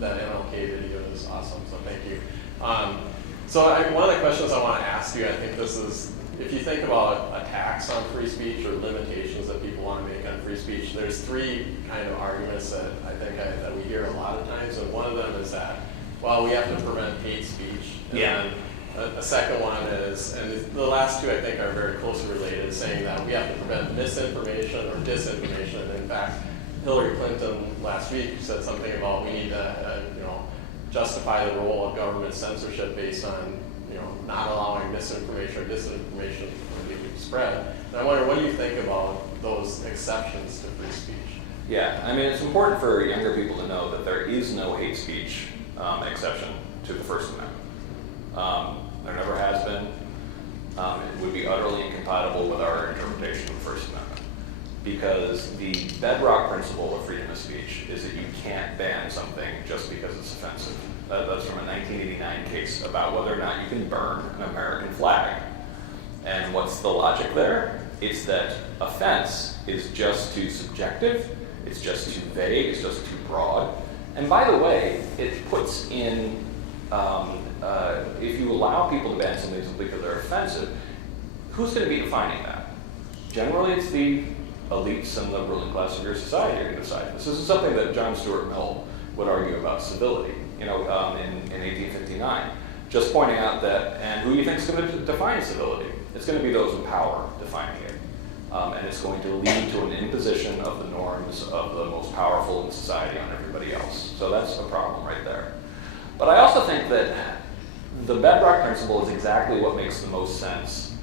that MLK video is awesome. So thank you. One of the questions I want to ask you, I think this is, if you think about attacks on free speech or limitations that people want to make on free speech, there's three kind of arguments that I think that we hear a lot of times. And one of them is that, well, we have to prevent hate speech. And then a second one is, and the last two I think are very closely related, saying that we have to prevent misinformation or disinformation. And in fact, Hillary Clinton last week said something about we need to justify the role of government censorship based on not allowing misinformation or disinformation to be spread. And I wonder, what do you think about those exceptions to free speech? Yeah, I mean, it's important for younger people to know that there is no hate speech exception to the First Amendment. There never has been. It would be utterly incompatible with our interpretation of the First Amendment. Because the bedrock principle of freedom of speech is that you can't ban something just because it's offensive. That's from a 1989 case about whether or not you can burn an American flag. And what's the logic there? It's that offense is just too subjective, it's just too vague, it's just too broad. And by the way, it puts in, if you allow people to ban something simply because they're offensive, who's going to be defining that? Generally, it's the elites and the ruling class of your society are going to decide. This is something that John Stuart Mill would argue about civility, in 1859. Just pointing out that, and who do you think is going to define civility? It's going to be those in power defining it. and it's going to lead to an imposition of the norms of the most powerful in society on everybody else. So that's a problem right there. But I also think that the bedrock principle is exactly what makes the most sense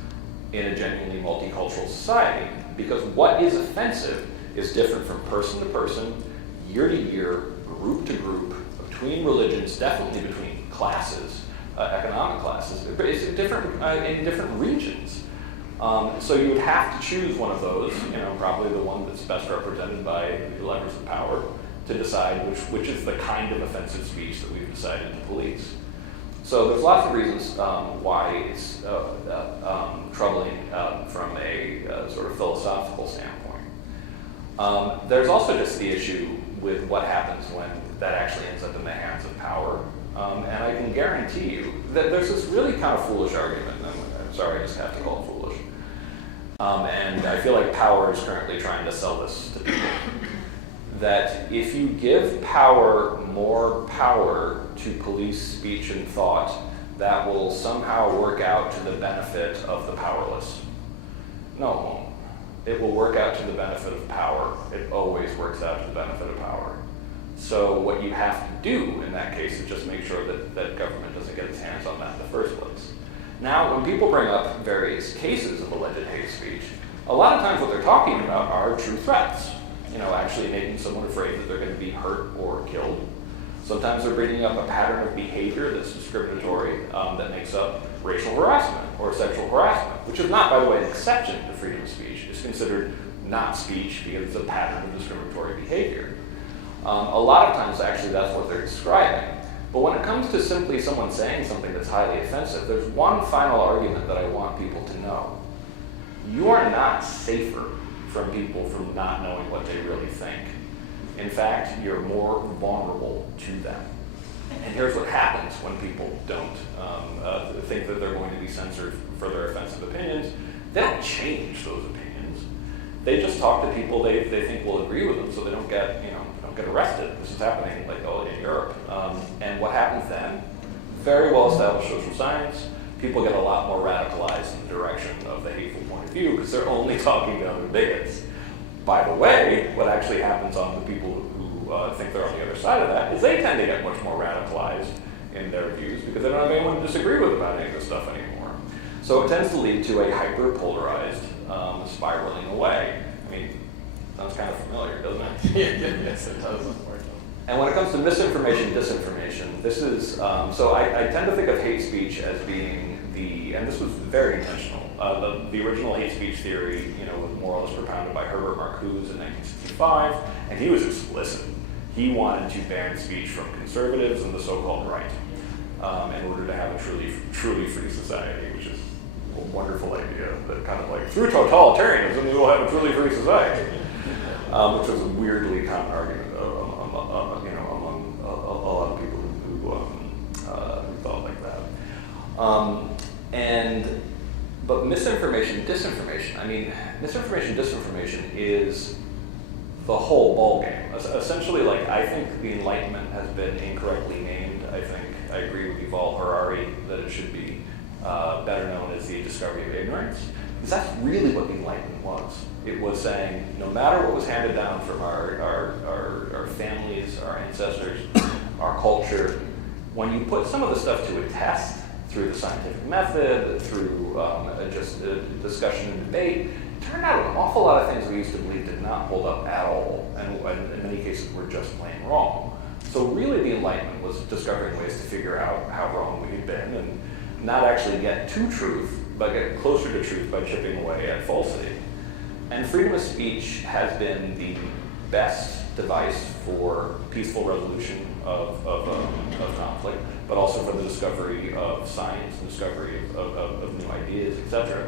in a genuinely multicultural society, because what is offensive is different from person to person, year to year, group to group, between religions, definitely between classes, economic classes. It's different in different regions. So you would have to choose one of those, probably the one that's best represented by the levers of power, to decide which is the kind of offensive speech that we've decided to police. So there's lots of reasons why it's troubling from a sort of philosophical standpoint. There's also just the issue with what happens when that actually ends up in the hands of power. And I can guarantee you that there's this really kind of foolish argument, and I'm sorry, I just have to call it foolish. And I feel like power is currently trying to sell this to people. That if you give power more power to police speech and thought, that will somehow work out to the benefit of the powerless. No, it won't. It will work out to the benefit of power. It always works out to the benefit of power. So what you have to do in that case is just make sure that government doesn't get its hands on that in the first place. Now, when people bring up various cases of alleged hate speech, a lot of times what they're talking about are true threats. Actually making someone afraid that they're going to be hurt or killed. Sometimes they're bringing up a pattern of behavior that's discriminatory, that makes up racial harassment or sexual harassment, which is not, by the way, an exception to freedom of speech. It's considered not speech because it's a pattern of discriminatory behavior. A lot of times, actually, that's what they're describing. But when it comes to simply someone saying something that's highly offensive, there's one final argument that I want people to know. You are not safer from people from not knowing what they really think. In fact, you're more vulnerable to them. And here's what happens when people don't think that they're going to be censored for their offensive opinions. They don't change those opinions. They just talk to people they think will agree with them, so they don't get arrested. This is happening in Europe. And what happens then? Very well established social science. People get a lot more radicalized in the direction of the hateful point of view because they're only talking to other bigots. By the way, what actually happens on the people who think they're on the other side of that is they tend to get much more radicalized in their views because they don't have anyone to disagree with about any of this stuff anymore. So it tends to lead to a hyper-polarized spiraling away. I mean, sounds kind of familiar, doesn't it? Yes, it does. And when it comes to misinformation, disinformation, this is, so I tend to think of hate speech as being and this was very intentional, the original hate speech theory, was more or less propounded by Herbert Marcuse in 1965, and he was explicit. He wanted to ban speech from conservatives and the so-called right in order to have a truly free society, which is a wonderful idea, that kind of like, through totalitarianism, we will have a truly free society, which was a weirdly common argument among a lot of people who thought like that. But misinformation, disinformation, misinformation, disinformation is the whole ballgame. Essentially, I think the Enlightenment has been incorrectly named. I agree with Yuval Harari that it should be better known as the discovery of ignorance, because that's really what the Enlightenment was. It was saying, no matter what was handed down from our families, our ancestors, our culture, when you put some of the stuff to a test, through the scientific method, through just discussion and debate, it turned out an awful lot of things we used to believe did not hold up at all, and in many cases were just plain wrong. So really the Enlightenment was discovering ways to figure out how wrong we had been and not actually get to truth, but get closer to truth by chipping away at falsity. And freedom of speech has been the best device for peaceful resolution of conflict, but also for the discovery of science and discovery of new ideas, etc.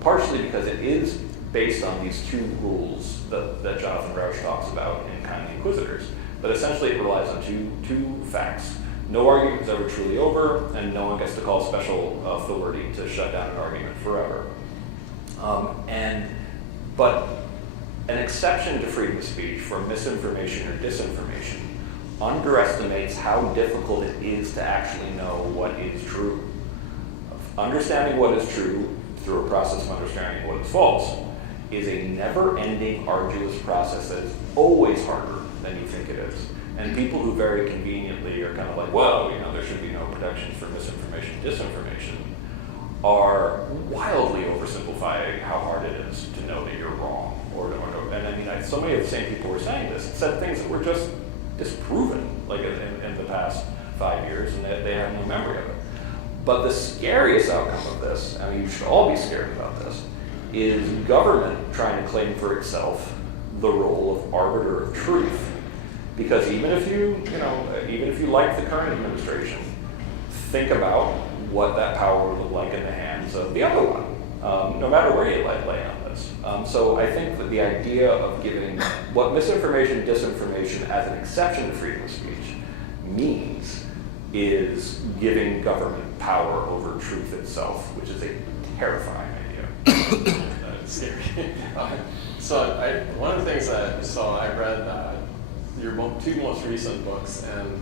Partially because it is based on these two rules that Jonathan Rauch talks about in Kind of the Inquisitors. But essentially it relies on two facts. No argument is ever truly over, and no one gets to call special authority to shut down an argument forever. But an exception to freedom of speech for misinformation or disinformation underestimates how difficult it is to actually know what is true. Understanding what is true through a process of understanding what is false, is a never-ending, arduous process that is always harder than you think it is. And people who very conveniently are kind of like, well, there should be no protections for misinformation, disinformation, are wildly oversimplifying how hard it is to know that you're wrong. And I mean, so many of the same people were saying this, said things that were just disproven, like in the past 5 years, and they have no memory of it. But the scariest outcome of this, I mean, you should all be scared about this, is government trying to claim for itself the role of arbiter of truth. Because even if you like the current administration, think about what that power would look like in the hands of the other one, no matter where you lay on this. So I think that the idea of giving what misinformation, disinformation as an exception to freedom of speech means is giving government power over truth itself, which is a terrifying idea. That's scary. One of the things I read your two most recent books, and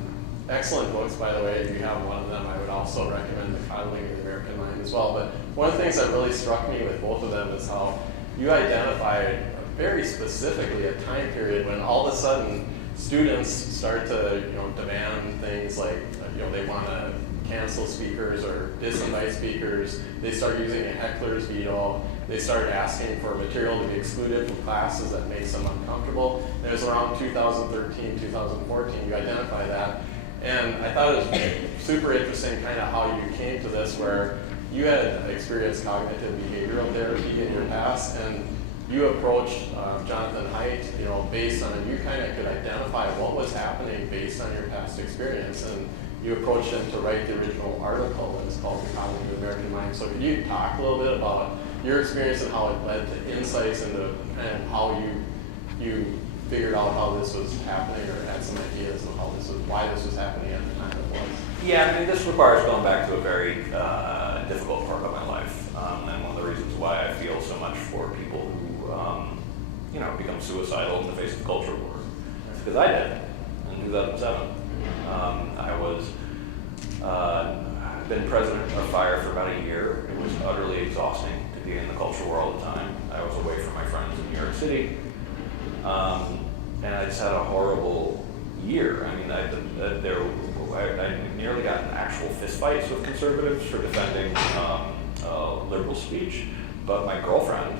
excellent books, by the way. If you have one of them, I would also recommend The Coddling of the American Mind as well. But one of the things that really struck me with both of them is how you identified very specifically a time period when all of a sudden students start to demand things like they want to cancel speakers or disinvite speakers. They start using a heckler's veto. They started asking for material to be excluded from classes that makes them uncomfortable. And it was around 2013, 2014, you identify that. And I thought it was super interesting kind of how you came to this, where you had experienced cognitive behavioral therapy in your past, and you approached Jonathan Haidt, based on, you kind of could identify what was happening based on your past experience, and you approached him to write the original article that was called The Coddling of the American Mind. So could you talk a little bit about your experience and how it led to insights into and how you figured out how this was happening, or had some ideas of why this was happening at the time it was? Yeah, I mean, this requires going back to a very difficult part of my life, and one of the reasons why I feel so much for people who, become suicidal in the face of culture war. It's because I did in 2007. I was been president of FIRE for about a year. It was utterly exhausting to be in the culture war all the time. I was away from my friends in New York City, and I just had a horrible year. I mean, I nearly got in actual fistfights with conservatives for defending liberal speech. But my girlfriend,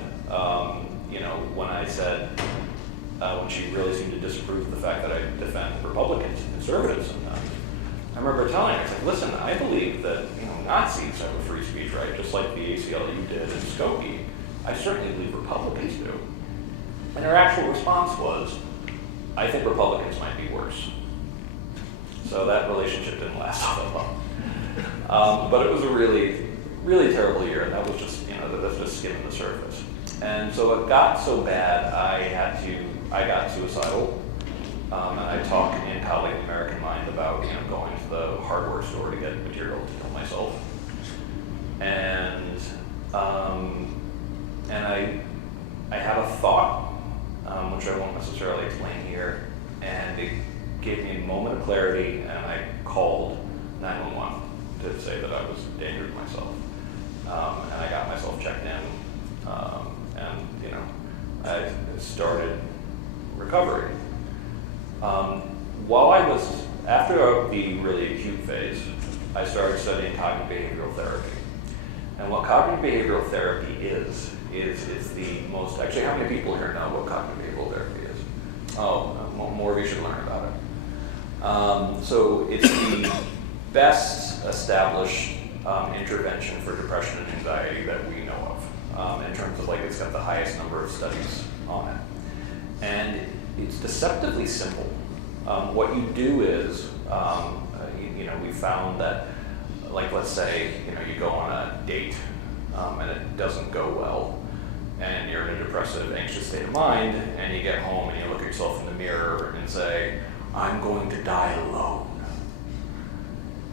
when I said, when she really seemed to disapprove of the fact that I defend Republicans and conservatives, and I remember telling her, I said, listen, I believe that Nazis have a free speech right, just like the ACLU did in Skokie. I certainly believe Republicans do. And her actual response was, I think Republicans might be worse. So that relationship didn't last all that long. But it was a really, really terrible year, and that was just, that's just skimming the surface. And so it got so bad, I got suicidal. And I talk in Coddling the American Mind about, going to the hardware store to get material to kill myself. And I had a thought, which I won't necessarily explain here, and it gave me a moment of clarity, and I called 911 to say that I was endangering myself. And I got myself checked in, I started recovery. After the really acute phase, I started studying cognitive behavioral therapy. And what cognitive behavioral therapy is the most, actually, how many people here know what cognitive behavioral therapy is? Oh, more of you should learn about it. So it's the best established intervention for depression and anxiety that we know of, in terms of it's got the highest number of studies on it. And it's deceptively simple. What you do is, we found that, let's say, you go on a date and it doesn't go well, and you're in a depressive, anxious state of mind, and you get home and you look at yourself in the mirror and say, I'm going to die alone.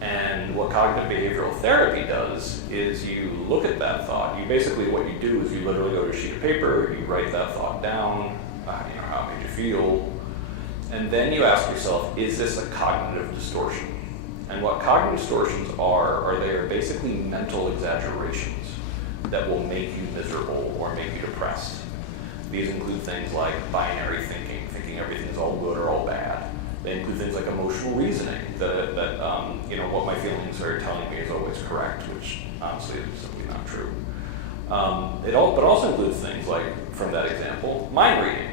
And what cognitive behavioral therapy does is you look at that thought. What you do is you literally go to a sheet of paper, you write that thought down, how it made you feel, and then you ask yourself, is this a cognitive distortion? And what cognitive distortions are they are basically mental exaggerations. that will make you miserable or make you depressed. These include things like binary thinking, thinking everything is all good or all bad. They include things like emotional reasoning, that what my feelings are telling me is always correct, which honestly is simply not true. But also includes things like, from that example, mind reading,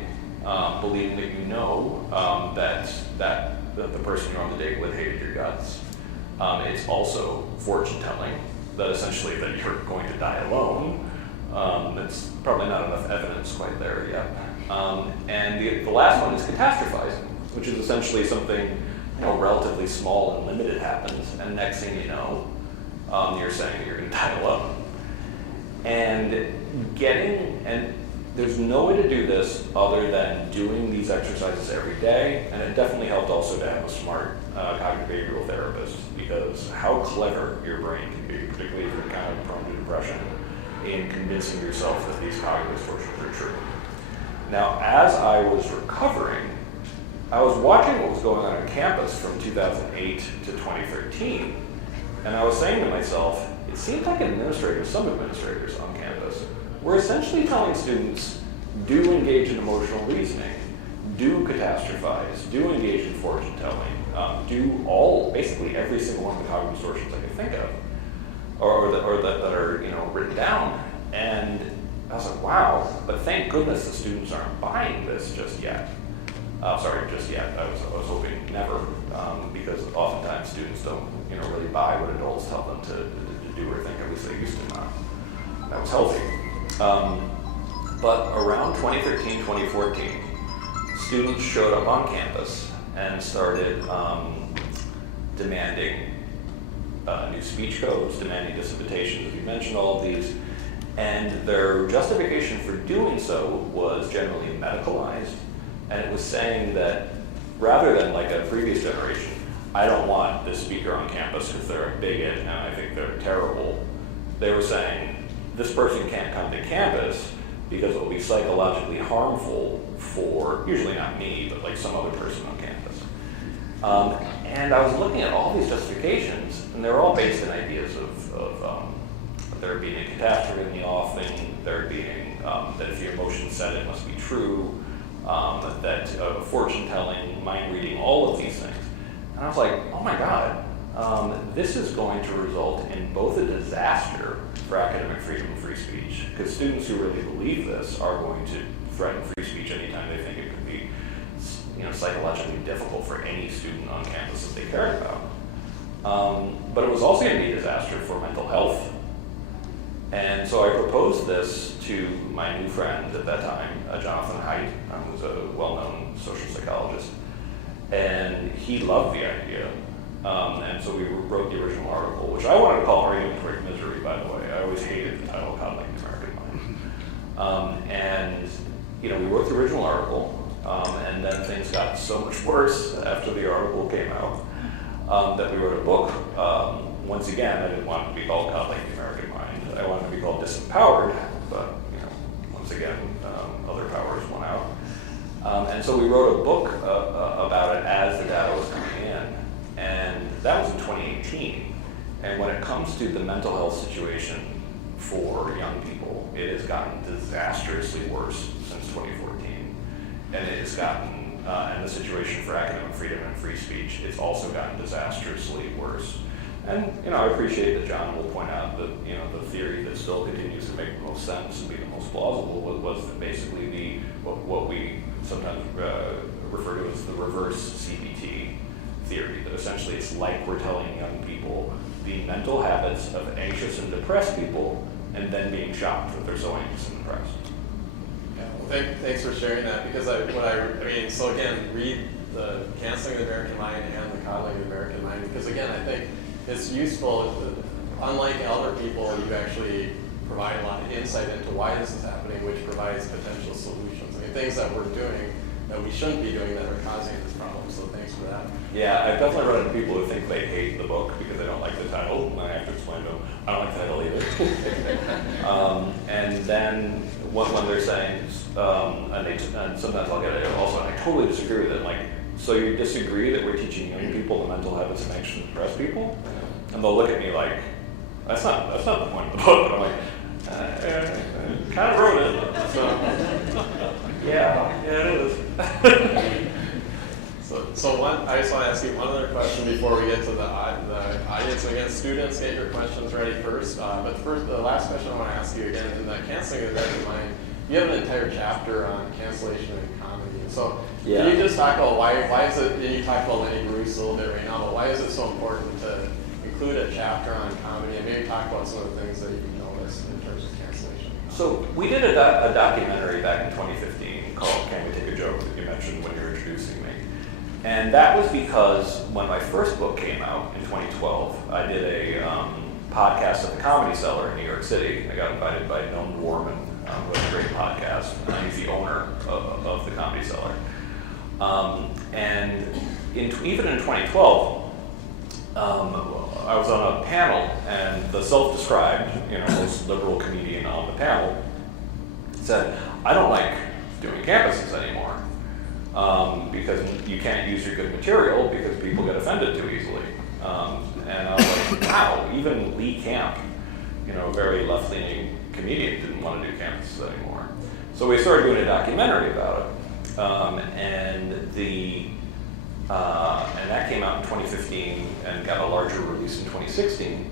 believing that you know that the person you're on the date with hated your guts. It's also fortune telling, that essentially that you're going to die alone. It's probably not enough evidence quite there yet. And the last one is catastrophizing, which is essentially something relatively small and limited happens, and next thing you know, you're saying that you're going to die alone. And there's no way to do this other than doing these exercises every day, and it definitely helped also to have a smart cognitive behavioral therapist, because how clever your brain can be, particularly if you're kind of prone to depression, in convincing yourself that these cognitive distortions are true. Now, as I was recovering, I was watching what was going on campus from 2008 to 2013, and I was saying to myself, it seems like some administrators on campus were essentially telling students, do engage in emotional reasoning, do catastrophize, do engage in fortune telling, do basically every single one of the cognitive distortions I could think of, or that are written down. And I was like, wow, but thank goodness the students aren't buying this just yet. I was hoping never, because oftentimes students don't really buy what adults tell them to do or think, at least they used to not. That was healthy. But around 2013, 2014, students showed up on campus and started demanding new speech codes, demanding disinvitations, as you mentioned, all of these. And their justification for doing so was generally medicalized. And it was saying that rather than like a previous generation, I don't want this speaker on campus because they're a bigot and I think they're terrible. They were saying, this person can't come to campus because it will be psychologically harmful for, usually not me, but like some other person on campus. And I was looking at all these justifications, and they were all based in ideas of there being a catastrophe in the offing, there being that if your emotion said it must be true, that fortune telling, mind reading, all of these things. And I was like, oh my God, this is going to result in both a disaster for academic freedom and free speech, because students who really believe this are going to threaten free speech anytime they think it could be psychologically difficult for any student on campus that they care about. But it was also going to be a disaster for mental health. And so I proposed this to my new friend at that time, Jonathan Haidt, who's a well-known social psychologist. And he loved the idea. And so we wrote the original article, which I wanted to call Argument Toward Misery, by the way. I always hated the title, Coddling the American Mind. And we wrote the original article, and then things got so much worse after the article came out that we wrote a book. Once again, I didn't want it to be called Coddling the American Mind. I wanted to be called Disempowered, but once again, other powers won out. And so we wrote a book about it as the data was coming in. And that was in 2018. And when it comes to the mental health situation for young people, it has gotten disastrously worse since 2014. And it has gotten, and the situation for academic freedom and free speech, it's also gotten disastrously worse. And I appreciate that John will point out that the theory that still continues to make the most sense and be the most plausible was basically what we sometimes refer to as the reverse CBT theory, that essentially it's like we're telling young people the mental habits of anxious and depressed people, and then being shocked that they're so anxious and depressed. Yeah, well, thanks for sharing that, because so again, read the Canceling the American Mind and the Coddling the American Mind, because again, I think it's useful. Unlike elder people, you actually provide a lot of insight into why this is happening, which provides potential solutions. Things that we're doing that we shouldn't be doing that are causing this problem. So thanks for that. Yeah, I've definitely run into people who think they hate the book because they don't like the title, and I have to explain to them, I don't like the title either. And then when they're saying, and sometimes I'll get it also, and I totally disagree with it, like, so you disagree that we're teaching young people the mental habits of anxious and depressed people? And they'll look at me like, that's not the point of the book. But I'm like, Kind of wrote it, so yeah, it is. I just want to ask you one other question before we get to the audience. Again, students, get your questions ready first. But first, the last question I want to ask you again, in the canceling of that in mind, you have an entire chapter on cancellation and comedy. So can you just talk about why is it, and you talked about Lenny Bruce a little bit right now, but why is it so important to include a chapter on comedy, and maybe talk about some of the things that you've noticed in terms of cancellation? So we did a documentary back in 2015 called Can We Take a Joke that you mentioned when you were introducing me. And that was because when my first book came out in 2012, I did a podcast at the Comedy Cellar in New York City. I got invited by Noam Warman, who has a great podcast. He's the owner of the Comedy Cellar. And even in 2012, I was on a panel, and the self-described, most liberal comedian on the panel said, "I don't like doing campuses anymore because you can't use your good material because people get offended too easily." And I was like, "Wow!" Even Lee Camp, a very left-leaning comedian, didn't want to do campuses anymore. So we started doing a documentary about it, and that came out in 2015 and got a larger release in 2016.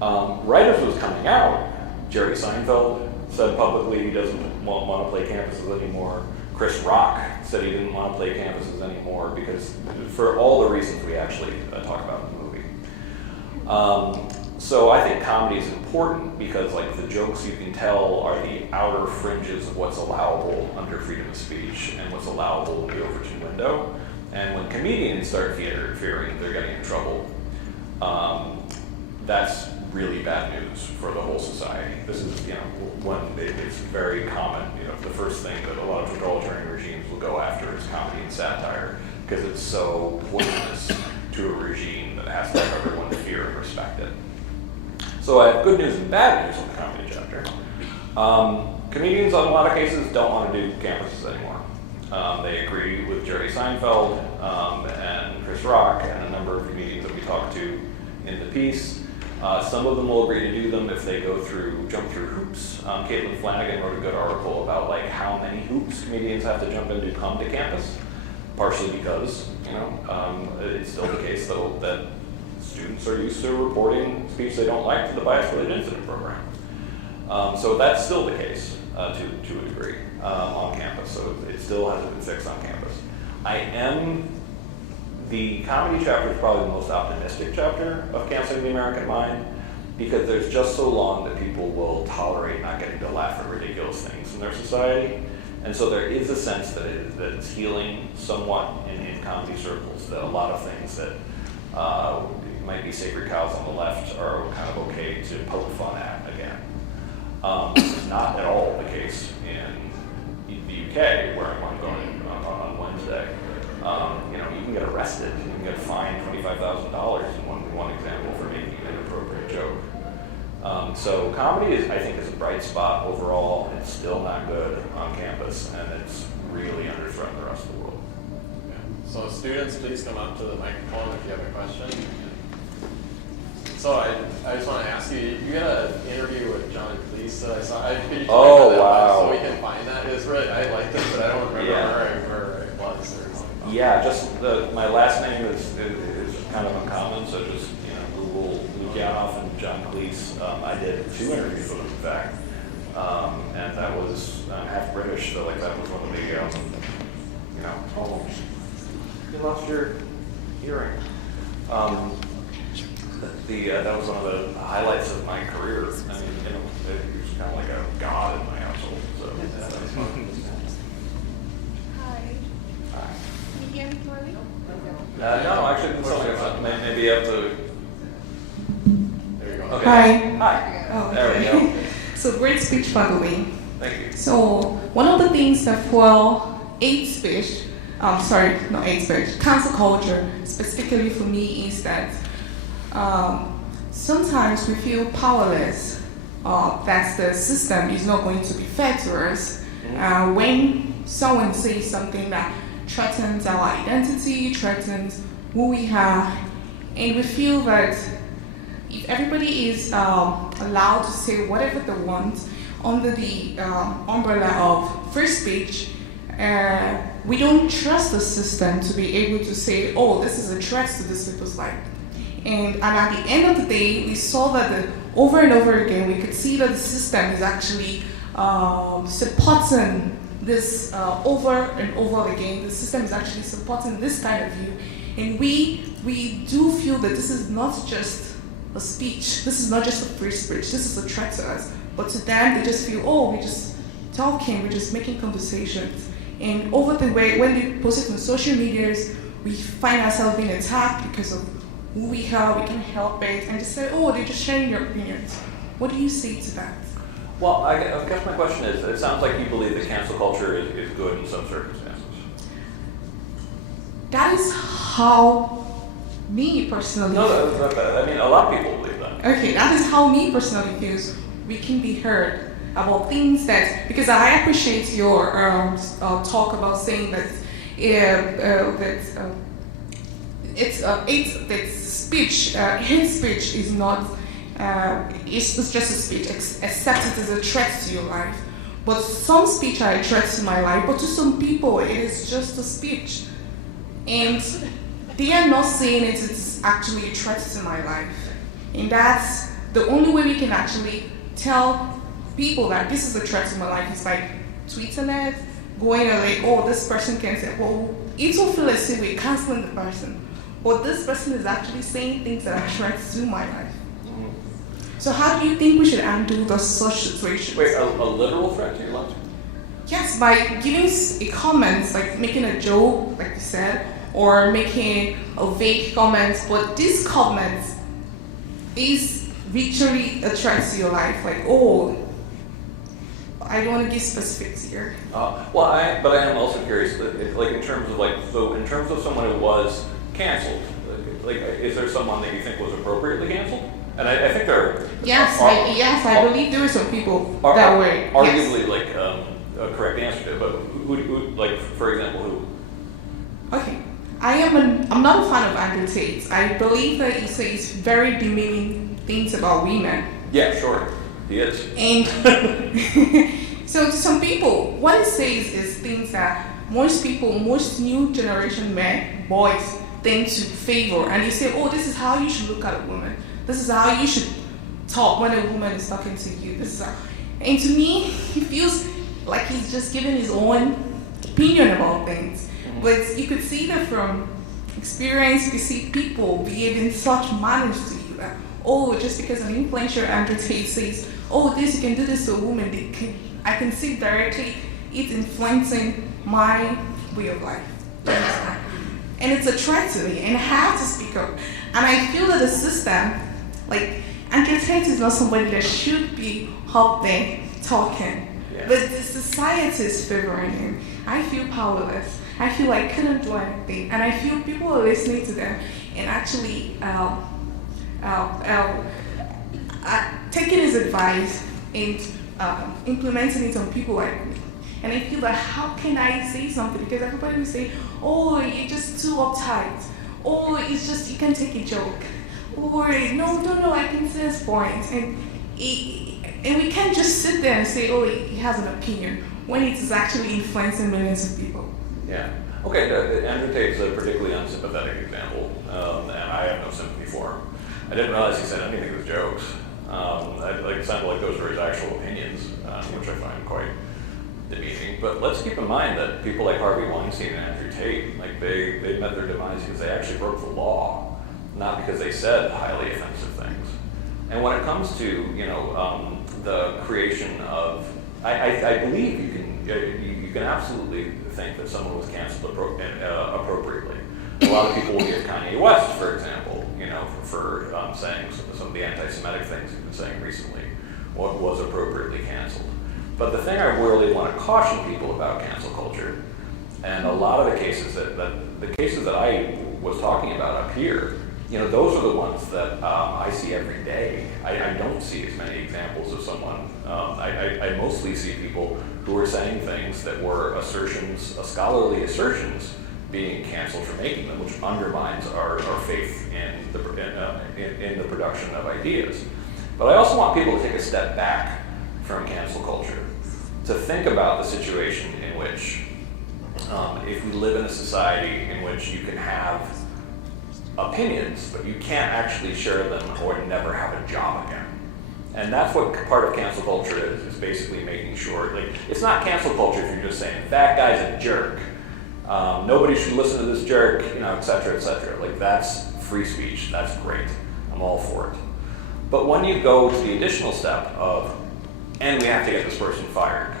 Right as it was coming out, Jerry Seinfeld said publicly he doesn't want to play campuses anymore. Chris Rock said he didn't want to play campuses anymore because for all the reasons we actually talk about in the movie. So I think comedy is important because the jokes you can tell are the outer fringes of what's allowable under freedom of speech and what's allowable in the Overton window. And when comedians start fearing they're getting in trouble, that's really bad news for the whole society. This is, it's very common. The first thing that a lot of totalitarian regimes will go after is comedy and satire because it's so poisonous to a regime that has to have everyone fear and respect it. So I have good news and bad news on the comedy chapter. Comedians, on a lot of cases, don't want to do campuses anymore. They agree with Jerry Seinfeld and Chris Rock and a number of comedians that we talked to in the piece. Some of them will agree to do them if they jump through hoops. Caitlin Flanagan wrote a good article about how many hoops comedians have to jump in to come to campus, partially because it's still the case that students are used to reporting speech they don't like to the bias-related incident program. So that's still the case to a degree on campus. So it still hasn't been fixed on campus. The comedy chapter is probably the most optimistic chapter of Canceling the American Mind because there's just so long that people will tolerate not getting to laugh at ridiculous things in their society. And so there is a sense that it's healing somewhat in comedy circles, that a lot of things that might be sacred cows on the left are kind of okay to poke fun at again. This is not at all the case in the UK, where I'm going on Wednesday. You can get arrested. You can get fined $25,000 in one example for making an inappropriate joke. So comedy I think is a bright spot overall. It's still not good on campus, and it's really under threat in the rest of the world. Yeah. So students, please come up to the microphone if you have a question. So I just want to ask you, you had an interview with John Cleese that I saw. Could you talk about that wow. so we can find that? It was really, I liked it, but I don't remember where it was. Yeah, just my last name is kind of uncommon, so just Google Lukianoff and John Cleese. I did 2 interviews with him, in fact, and that was half British, so that was one of the oh, you lost your hearing. That was one of the highlights of my career. I mean, he was kind of like a god in my household. So that was fun. Hi. Hi. Can you hear me clearly? No, actually, maybe you have to. There you go. Okay. Hi. Hi. Oh, There we go. So great speech, by the way. Thank you. So one of the things that fuel cancel culture, specifically for me, is that sometimes we feel powerless, that the system is not going to be fair to us. When someone says something that threatens our identity, threatens who we are, and we feel that if everybody is allowed to say whatever they want under the umbrella of free speech, we don't trust the system to be able to say, oh, this is a threat to this people's life. And at the end of the day, we saw that over and over again, we could see that the system is actually supporting this over and over again. The system is actually supporting this kind of view. And we do feel that this is not just a speech, this is not just a free speech, this is a threat to us. But to them, they just feel, oh, we're just talking, we're just making conversations. And over the way, when they post it on social medias, we find ourselves being attacked because of who we are, we can't help it, and just say, oh, they're just sharing their opinions. What do you say to that? Well, I guess my question is, it sounds like you believe that cancel culture is good in some circumstances. That is how me personally I mean, a lot of people believe that. Okay, that is how me personally feels we can be heard about things that, because I appreciate your talk about saying that hate speech is not, it's just a speech, except it is a threat to your life. But some speech are a threat to my life, but to some people it is just a speech. And they are not saying it is actually a threat to my life. And that's the only way we can actually tell people that this is a threat to my life is by tweeting it, going and like, oh, this person can say, well, it will feel as if we're canceling the person. But this person is actually saying things that are threats to my life. So how do you think we should handle those such situations? Wait, a literal threat to your life? Yes, by giving a comment, like making a joke, like you said, or making a vague comment, but this comment is literally a threat to your life. Like, oh, I don't want to give specifics here. But I am also curious, like in terms of someone who was canceled, like is there someone that you think was appropriately canceled? And I think there are. I believe there are some people that were. Arguably, like a correct answer to it, but who, like for example, who? Okay, I'm not a fan of Andrew Tate. I believe that he says very demeaning things about women. Yeah, sure, he is. And so to some people, what he says is things that most new generation men, boys, tend to favor. And they say, oh, this is how you should look at a woman. This is how you should talk when a woman is talking to you. This is how. And to me, he feels like he's just giving his own opinion about things. But you could see that from experience, you could see people behave in such manners to you that, oh, just because an influencer Andrew Tate says, oh, this, you can do this to a woman, I can see directly it's influencing my way of life. And it's a threat to me, and I have to speak up. And I feel that the system, like, Andrew Tate is not somebody that should be up there talking. Yeah. But the society is favoring him. I feel powerless. I feel I couldn't do anything. And I feel people are listening to them and actually taking his advice and implementing it on people like me. And I feel like, how can I say something? Because everybody will say, oh, you're just too uptight. Or it's just, you can take a joke. Or, no, I can say his point. And we can't just sit there and say, oh, he has an opinion, when it is actually influencing millions of people. Yeah. Okay, Andrew Tate's a particularly unsympathetic example, and I have no sympathy for him. I didn't realize he said anything with jokes. It sounded like those were his actual opinions, which I find quite demeaning. But let's keep in mind that people like Harvey Weinstein and Andrew Tate, like they met their demise because they actually broke the law, not because they said highly offensive things. And when it comes to the creation of, I believe you can absolutely think that someone was canceled appropriately. A lot of people will give Kanye West, for example, for saying some of the anti-Semitic things he's been saying recently, what was appropriately canceled. But the thing I really want to caution people about cancel culture, and a lot of the cases that I was talking about up here, those are the ones that I see every day. I don't see as many examples of someone. I mostly see people who are saying things that were assertions, scholarly assertions, being canceled for making them, which undermines our faith in in the production of ideas. But I also want people to take a step back from cancel culture, to think about the situation in which if we live in a society in which you can have opinions, but you can't actually share them or never have a job again. And that's what part of cancel culture is basically making sure, like, it's not cancel culture if you're just saying, that guy's a jerk, nobody should listen to this jerk, et cetera, et cetera. Like, that's free speech, that's great, I'm all for it. But when you go to the additional step of, and we have to get this person fired,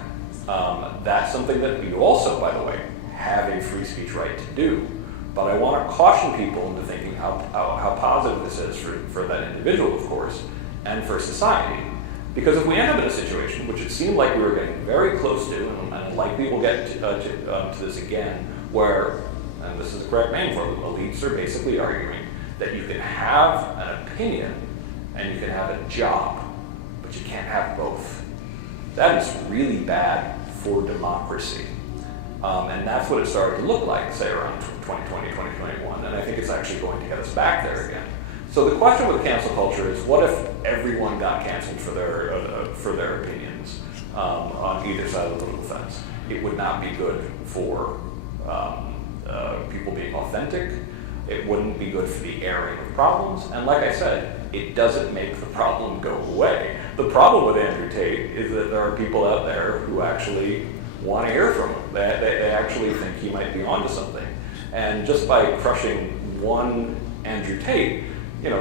that's something that you also, by the way, have a free speech right to do. But I want to caution people into thinking how positive this is for that individual, of course, and for society. Because if we end up in a situation, which it seemed like we were getting very close to, and likely we'll get to this again, where, and this is the correct name for it, elites are basically arguing that you can have an opinion and you can have a job, but you can't have both. That is really bad for democracy. And that's what it started to look like, say, around 2020, 2021. And I think it's actually going to get us back there again. So the question with cancel culture is, what if everyone got canceled for their opinions on either side of the political fence? It would not be good for people being authentic. It wouldn't be good for the airing of problems. And like I said, it doesn't make the problem go away. The problem with Andrew Tate is that there are people out there who actually want to hear from him. They actually think he might be onto something. And just by crushing one Andrew Tate,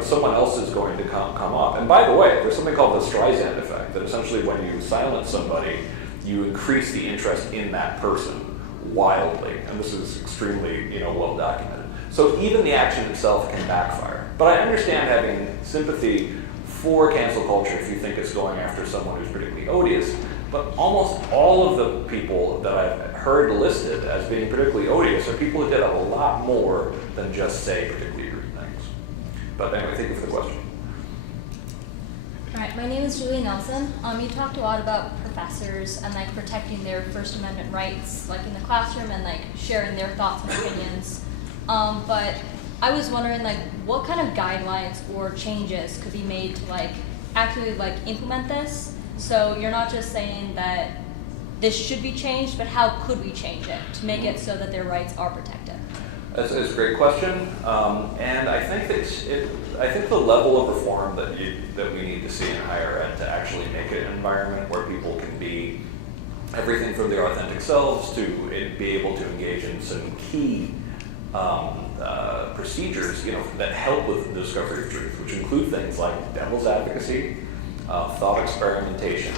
someone else is going to come up. And by the way, there's something called the Streisand effect, that essentially when you silence somebody, you increase the interest in that person wildly. And this is extremely, well documented. So even the action itself can backfire. But I understand having sympathy for cancel culture if you think it's going after someone who's particularly odious. But almost all of the people that I've heard listed as being particularly odious are people who did a lot more than just say particularly rude things. But anyway, thank you for the question. All right, my name is Julie Nelson. You talked a lot about professors and protecting their First Amendment rights, in the classroom, and sharing their thoughts and opinions. But I was wondering, what kind of guidelines or changes could be made to actually implement this? So you're not just saying that this should be changed, but how could we change it to make it so that their rights are protected? That's a great question, and I think I think the level of reform that we need to see in higher ed to actually make it an environment where people can be everything from their authentic selves to be able to engage in some key procedures, that help with the discovery of truth, which include things like devil's advocacy, thought experimentation,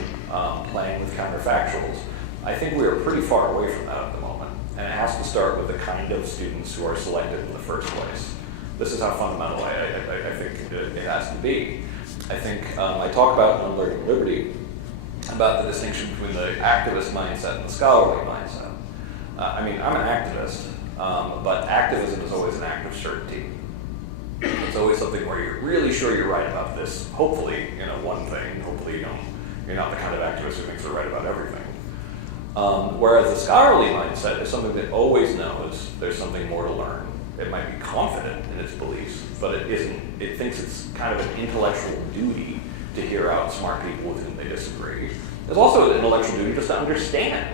playing with counterfactuals. I think we are pretty far away from that at the moment, and it has to start with the kind of students who are selected in the first place. This is how fundamental I think it has to be. I think I talk about in Learning Liberty about the distinction between the activist mindset and the scholarly mindset. I'm an activist, but activism is always an act of certainty. It's always something where you're really sure you're right about this. Hopefully, one thing. Hopefully, you're not the kind of activist who thinks they're right about everything. Whereas the scholarly mindset is something that always knows there's something more to learn. It might be confident in its beliefs, but it isn't. It thinks it's kind of an intellectual duty to hear out smart people with whom they disagree. There's also an intellectual duty just to understand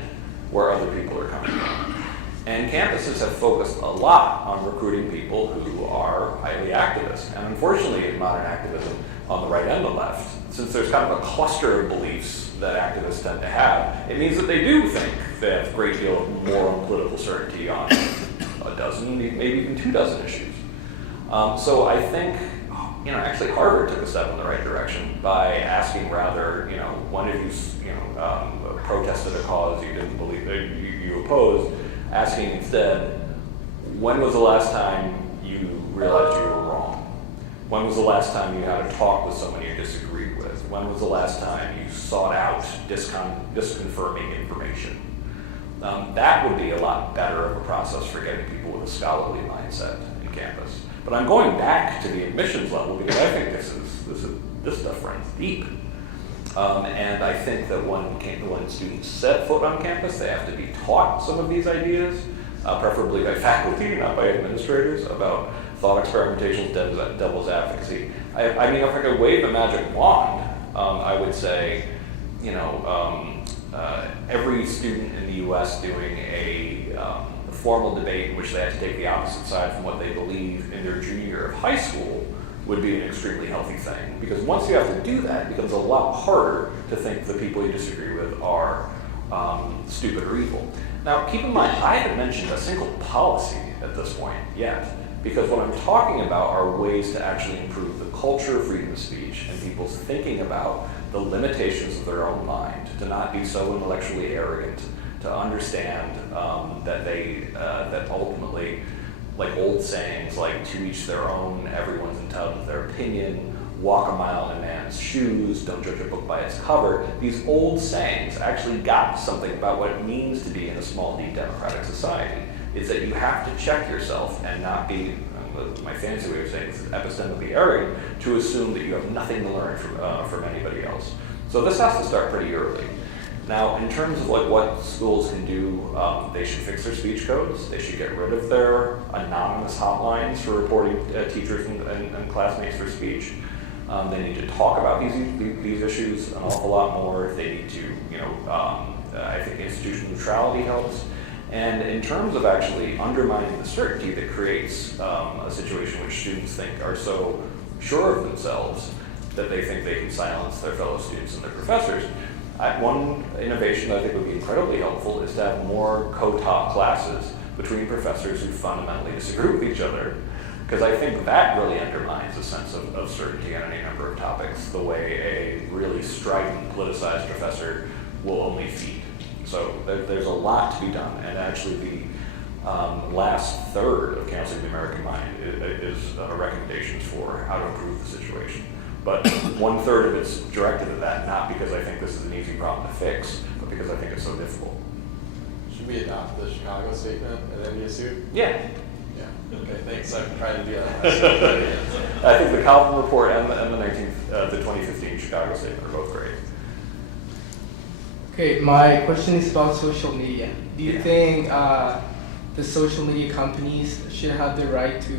where other people are coming from. And campuses have focused a lot on recruiting people who are highly activist. And unfortunately, in modern activism, on the right and the left, since there's kind of a cluster of beliefs that activists tend to have, it means that they do think they have a great deal of moral and political certainty on a dozen, maybe even 24 issues. So I think, actually Harvard took a step in the right direction by asking rather, when have you, protested a cause you didn't believe, you opposed, asking instead, when was the last time you realized you were wrong? When was the last time you had a talk with someone you disagreed with? When was the last time you sought out disconfirming information? That would be a lot better of a process for getting people with a scholarly mindset in campus. But I'm going back to the admissions level because I think this stuff runs deep. And I think that when students set foot on campus, they have to be taught some of these ideas, preferably by faculty, not by administrators, about thought experimentation is devil's advocacy. I mean, if I could wave a magic wand, I would say, every student in the U.S. doing a formal debate in which they have to take the opposite side from what they believe in their junior year of high school would be an extremely healthy thing. Because once you have to do that, it becomes a lot harder to think the people you disagree with are stupid or evil. Now, keep in mind, I haven't mentioned a single policy at this point yet, because what I'm talking about are ways to actually improve the culture of freedom of speech and people's thinking about the limitations of their own mind, to not be so intellectually arrogant, to understand that ultimately, like old sayings like "to each their own," "everyone's entitled to their opinion," "walk a mile in a man's shoes," "don't judge a book by its cover," these old sayings actually got something about what it means to be in a small, deep democratic society. Is that you have to check yourself and not be, my fancy way of saying this is epistemically arrogant, to assume that you have nothing to learn from anybody else. So this has to start pretty early. Now, in terms of what schools can do, they should fix their speech codes. They should get rid of their anonymous hotlines for reporting teachers and classmates for speech. They need to talk about these issues an awful lot more. They need to, I think institutional neutrality helps. And in terms of actually undermining the certainty that creates a situation which students think are so sure of themselves that they think they can silence their fellow students and their professors, one innovation that I think would be incredibly helpful is to have more co-taught classes between professors who fundamentally disagree with each other. Because I think that really undermines a sense of certainty on any number of topics, the way a really strident, politicized professor will only feed. So there's a lot to be done, and actually the last third of Counseling the American Mind is recommendations for how to improve the situation. But 1/3 of it's directed at that, not because I think this is an easy problem to fix, but because I think it's so difficult. Should we adopt the Chicago statement at NDSU? Yeah. Yeah. Okay, thanks. I'm trying to do that myself. I think the Calvin report and the 2015 Chicago statement are both great. Okay, my question is about social media. Do you think the social media companies should have the right to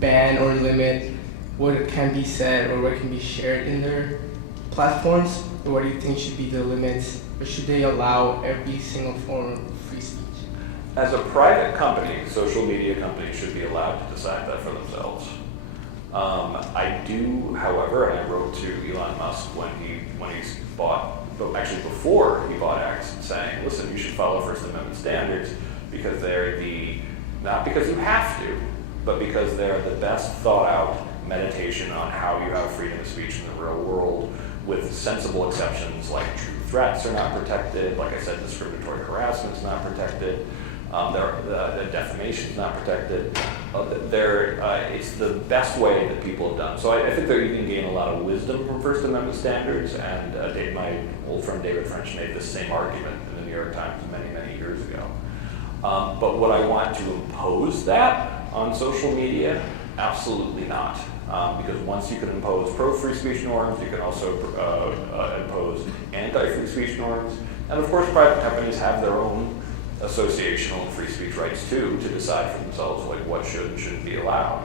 ban or limit what can be said or what can be shared in their platforms? Or what do you think should be the limits? Or should they allow every single form of free speech? As a private company, social media companies should be allowed to decide that for themselves. I do, however, and I wrote to Elon Musk when he bought, but actually before he bought X, saying, listen, you should follow First Amendment standards because they're not because you have to, but because they're the best thought out meditation on how you have freedom of speech in the real world, with sensible exceptions like true threats are not protected, like I said, discriminatory harassment is not protected, the defamation is not protected. It's the best way that people have done. So I think that you can gain a lot of wisdom from First Amendment standards, and my old friend David French made this same argument in the New York Times many, many years ago. But would I want to impose that on social media? Absolutely not. Because once you can impose pro-free speech norms, you can also impose anti-free speech norms. And of course, private companies have their own associational and free speech rights too, to decide for themselves like what should and shouldn't be allowed.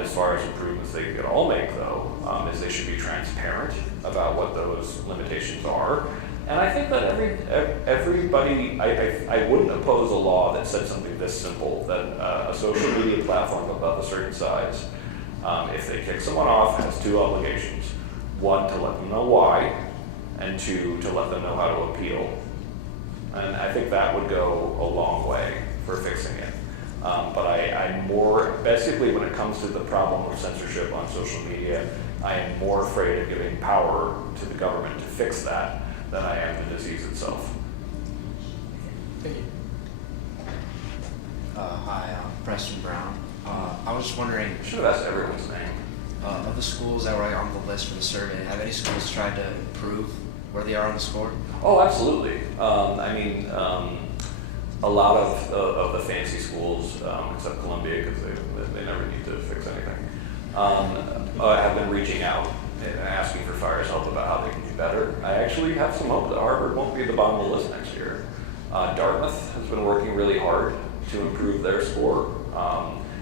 As far as improvements they could all make, though, is they should be transparent about what those limitations are. And I think that everybody, I wouldn't oppose a law that said something this simple, that a social media platform above a certain size, if they kick someone off, has two obligations. One, to let them know why, and two, to let them know how to appeal. And I think that would go a long way for fixing it. But I'm more, basically when it comes to the problem of censorship on social media, I am more afraid of giving power to the government to fix that than I am the disease itself. Thank you. Hi, I'm Preston Brown. I was just wondering, I should have asked everyone's name. of the schools that were on the list for the survey, have any schools tried to improve where they are on the score? Oh, absolutely. A lot of the fancy schools, except Columbia, because they never need to fix anything, have been reaching out and asking for Fire's help about how they can do better. I actually have some hope that Harvard won't be at the bottom of the list next year. Dartmouth has been working really hard to improve their score.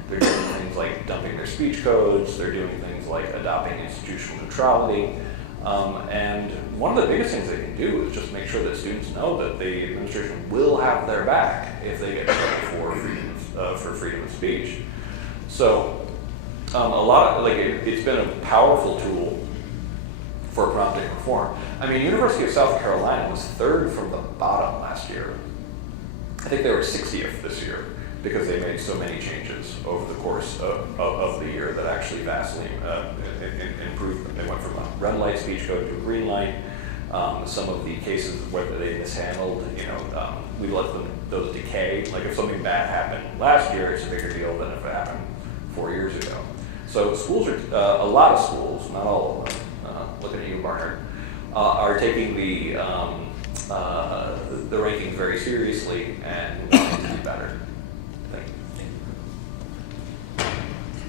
They're doing things like dumping their speech codes. They're doing things like adopting institutional neutrality. And one of the biggest things they can do is just make sure that students know that the administration will have their back if they get trouble for freedom of speech. So it's been a powerful tool for prompting reform. I mean, University of South Carolina was third from the bottom last year. I think they were 60th this year because they made so many changes over the course of the year that actually vastly improved them. They went from a red light speech code to a green light. Some of the cases where they mishandled, we let those decay. Like if something bad happened last year, it's a bigger deal than if it happened 4 years ago. So schools are, a lot of schools, not all of them, looking at you, Barnard, are taking the rankings very seriously and wanting to do better. Thank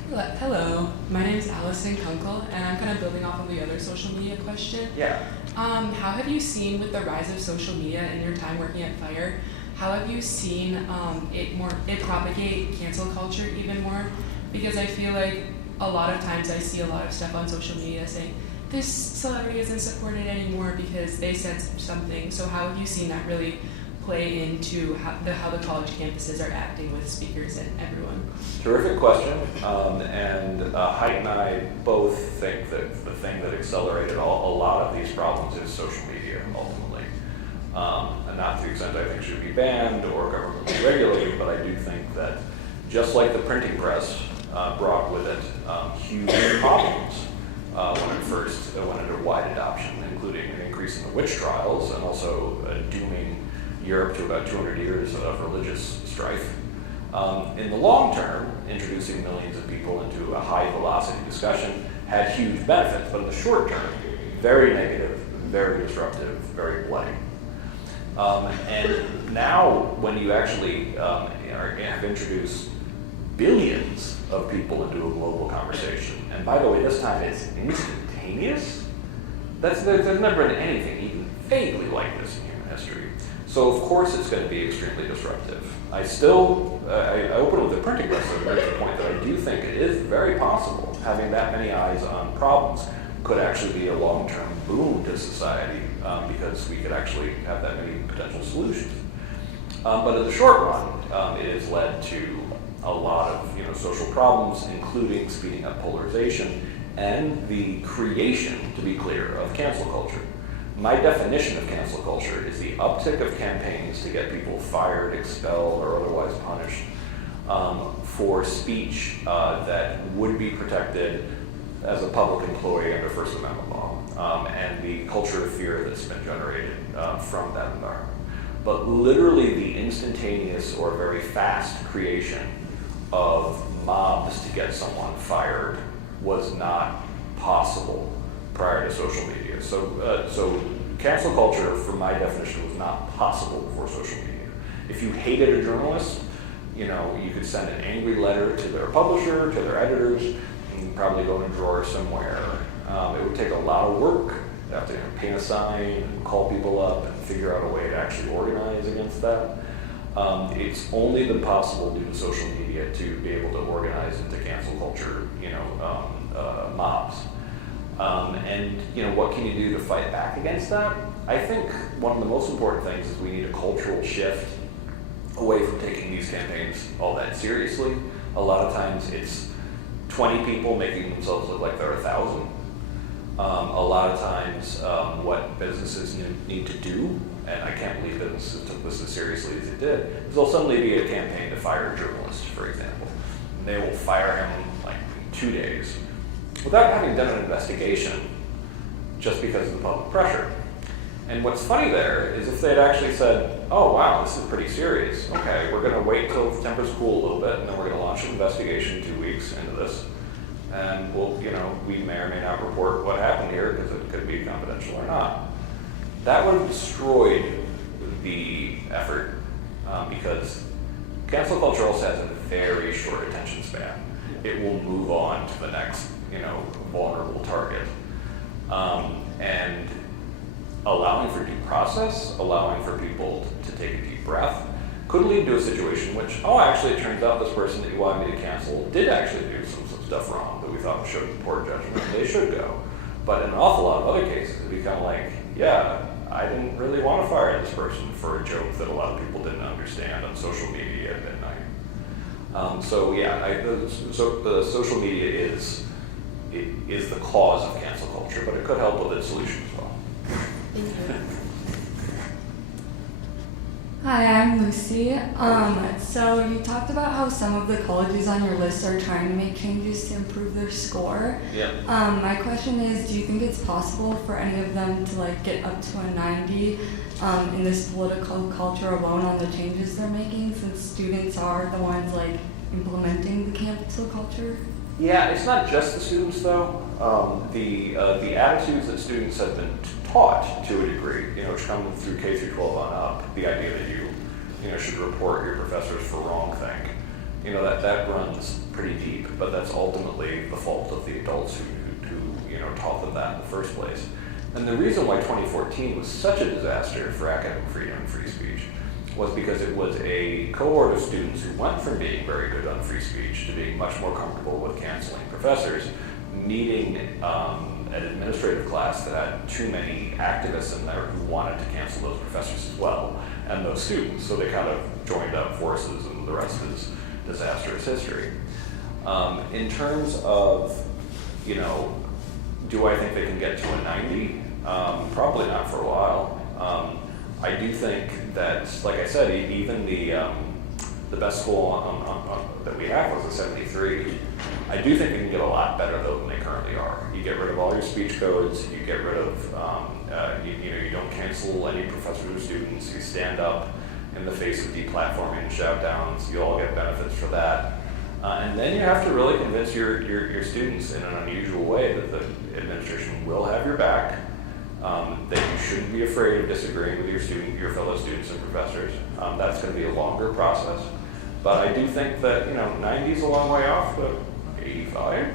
you. Hello, my name is Allison Kunkel, and I'm kind of building off of the other social media question. Yeah. How have you seen with the rise of social media in your time working at FIRE, how have you seen it propagate cancel culture even more? Because I feel like a lot of times I see a lot of stuff on social media saying, this celebrity isn't supported anymore because they said something. So how have you seen that really play into how the college campuses are acting with speakers and everyone? Terrific question. Height and I both think that the thing that accelerated a lot of these problems is social media, ultimately. And not to the extent I think should be banned or governmentally regulated, but I do think that just like the printing press brought with it huge problems when it first went under wide adoption, including an increase in the witch trials and also dooming Europe to about 200 years of religious strife. In the long term, introducing millions of people into a high velocity discussion had huge benefits, but in the short term, very negative, very disruptive, very bloody. And now when you actually have introduced billions of people into a global conversation, and by the way, this time it's instantaneous. There's never been anything even vaguely like this in human history. So of course it's going to be extremely disruptive. I open with the printing press to make the point that I do think it is very possible having that many eyes on problems could actually be a long-term boon to society because we could actually have that many potential solutions. But in the short run, it has led to a lot of social problems, including speeding up polarization and the creation, to be clear, of cancel culture. My definition of cancel culture is the uptick of campaigns to get people fired, expelled, or otherwise punished for speech that would be protected as a public employee under First Amendment law, and the culture of fear that's been generated from that environment. But literally the instantaneous or very fast creation of mobs to get someone fired was not possible prior to social media. So cancel culture, from my definition, was not possible before social media. If you hated a journalist, you could send an angry letter to their publisher, to their editors, and probably go in a drawer somewhere. It would take a lot of work. You'd have to paint a sign and call people up and figure out a way to actually organize against that. It's only been possible due to social media to be able to organize into cancel culture, mobs. What can you do to fight back against that? I think one of the most important things is we need a cultural shift away from taking these campaigns all that seriously. A lot of times it's 20 people making themselves look like they're 1,000. A lot of times what businesses need to do, and I can't believe businesses took this as seriously as it did, is there'll suddenly be a campaign to fire a journalist, for example. And they will fire him like in 2 days without having done an investigation just because of the public pressure. And what's funny there is if they'd actually said, oh wow, this is pretty serious. Okay, we're gonna wait till the tempers cool a little bit and then we're gonna launch an investigation 2 weeks into this. And we may or may not report what happened here because it could be confidential or not. That would have destroyed the effort because cancel culture also has a very short attention span. It will move on to the next, vulnerable target. And allowing for due process, allowing for people to take a deep breath, could lead to a situation which, oh, actually it turns out this person that you wanted me to cancel did actually do some stuff wrong that we thought showed poor judgment, and they should go. But in an awful lot of other cases, it'd be kind of like, yeah, I didn't really want to fire this person for a joke that a lot of people didn't understand on social media at midnight. So yeah, the social media is the cause of cancel culture, but it could help with its solution as well. Thank you. Hi, I'm Lucy. So you talked about how some of the colleges on your list are trying to make changes to improve their score. Yeah. My question is, do you think it's possible for any of them to like get up to a 90 in this political culture alone on the changes they're making, since students are the ones like implementing the cancel culture? Yeah, it's not just the students though. The attitudes that students have been taught to a degree, which come through K through 12 on up, the idea that you should report your professors for wrongthink, that runs pretty deep, but that's ultimately the fault of the adults who taught them that in the first place. And the reason why 2014 was such a disaster for academic freedom and free speech was because it was a cohort of students who went from being very good on free speech to being much more comfortable with canceling professors, meeting an administrative class that had too many activists in there who wanted to cancel those professors as well, and those students. So they kind of joined up forces, and the rest is disastrous history. In terms of, do I think they can get to a 90? Probably not for a while. I do think that, like I said, even the best school that we have was a 73. I do think we can get a lot better though than they currently are. You get rid of all your speech codes. You get rid of, you don't cancel any professors or students. You stand up in the face of deplatforming and shout downs. You all get benefits for that. And then you have to really convince your students in an unusual way that the administration will have your back. That you shouldn't be afraid of disagreeing with your fellow students and professors. That's going to be a longer process. But I do think that 90 is a long way off, but 85,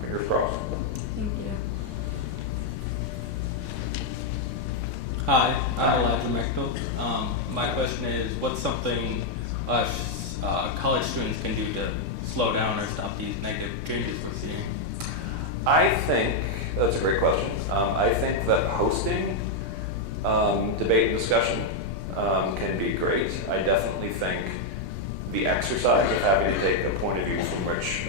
fingers crossed. Thank you. Hi, I'm Elijah McNeil. My question is, what's something us college students can do to slow down or stop these negative changes we're seeing? I think that's a great question. I think that hosting debate and discussion can be great. I definitely think the exercise of having to take a point of view from which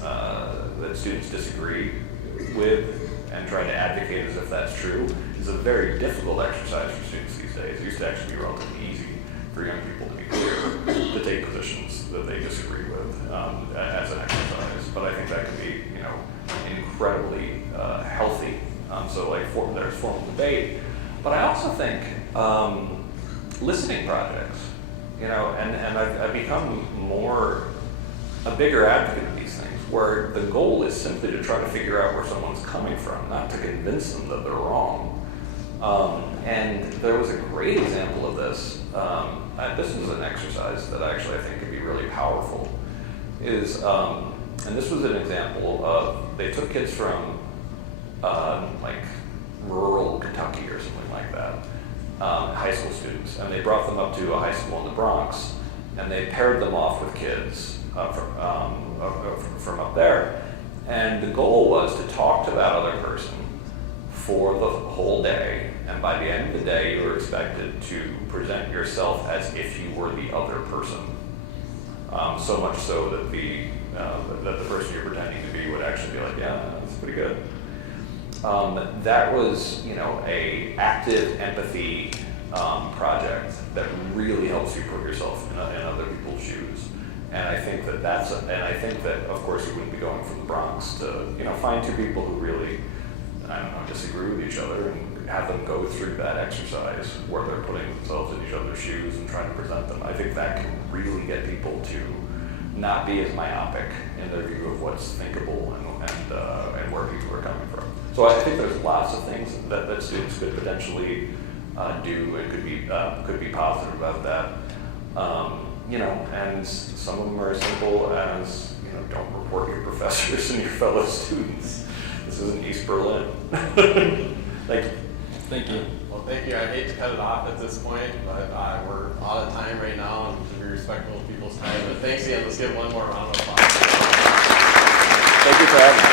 that students disagree with and trying to advocate as if that's true is a very difficult exercise for students these days. It used to actually be relatively easy for young people to be clear, to take positions that they disagree with as an exercise. But I think that can be, incredibly healthy. So there's formal debate. But I also think listening projects, and I've become a bigger advocate of these things, where the goal is simply to try to figure out where someone's coming from, not to convince them that they're wrong. And there was a great example of this. This was an exercise that actually I think could be really powerful. And this was an example of, they took kids from rural Kentucky or something like that, high school students, and they brought them up to a high school in the Bronx, and they paired them off with kids from up there. And the goal was to talk to that other person for the whole day, and by the end of the day, you were expected to present yourself as if you were the other person. So much so that the person you're pretending to be would actually be like, yeah, that's pretty good. That was, a active empathy project that really helps you put yourself in other people's shoes. And I think that of course you wouldn't be going from the Bronx to, find two people who really, disagree with each other and have them go through that exercise where they're putting themselves in each other's shoes and trying to present them. I think that can really get people to not be as myopic in their view of what's thinkable and where people are coming from. So I think there's lots of things that students could potentially do and could be positive about that. And some of them are as simple as, don't report your professors and your fellow students. This isn't East Berlin. Thank you. Well, thank you. I hate to cut it off at this point, but we're out of time right now and to be respectful of people's time. But thanks again. Let's give one more round of applause. Thank you for having me.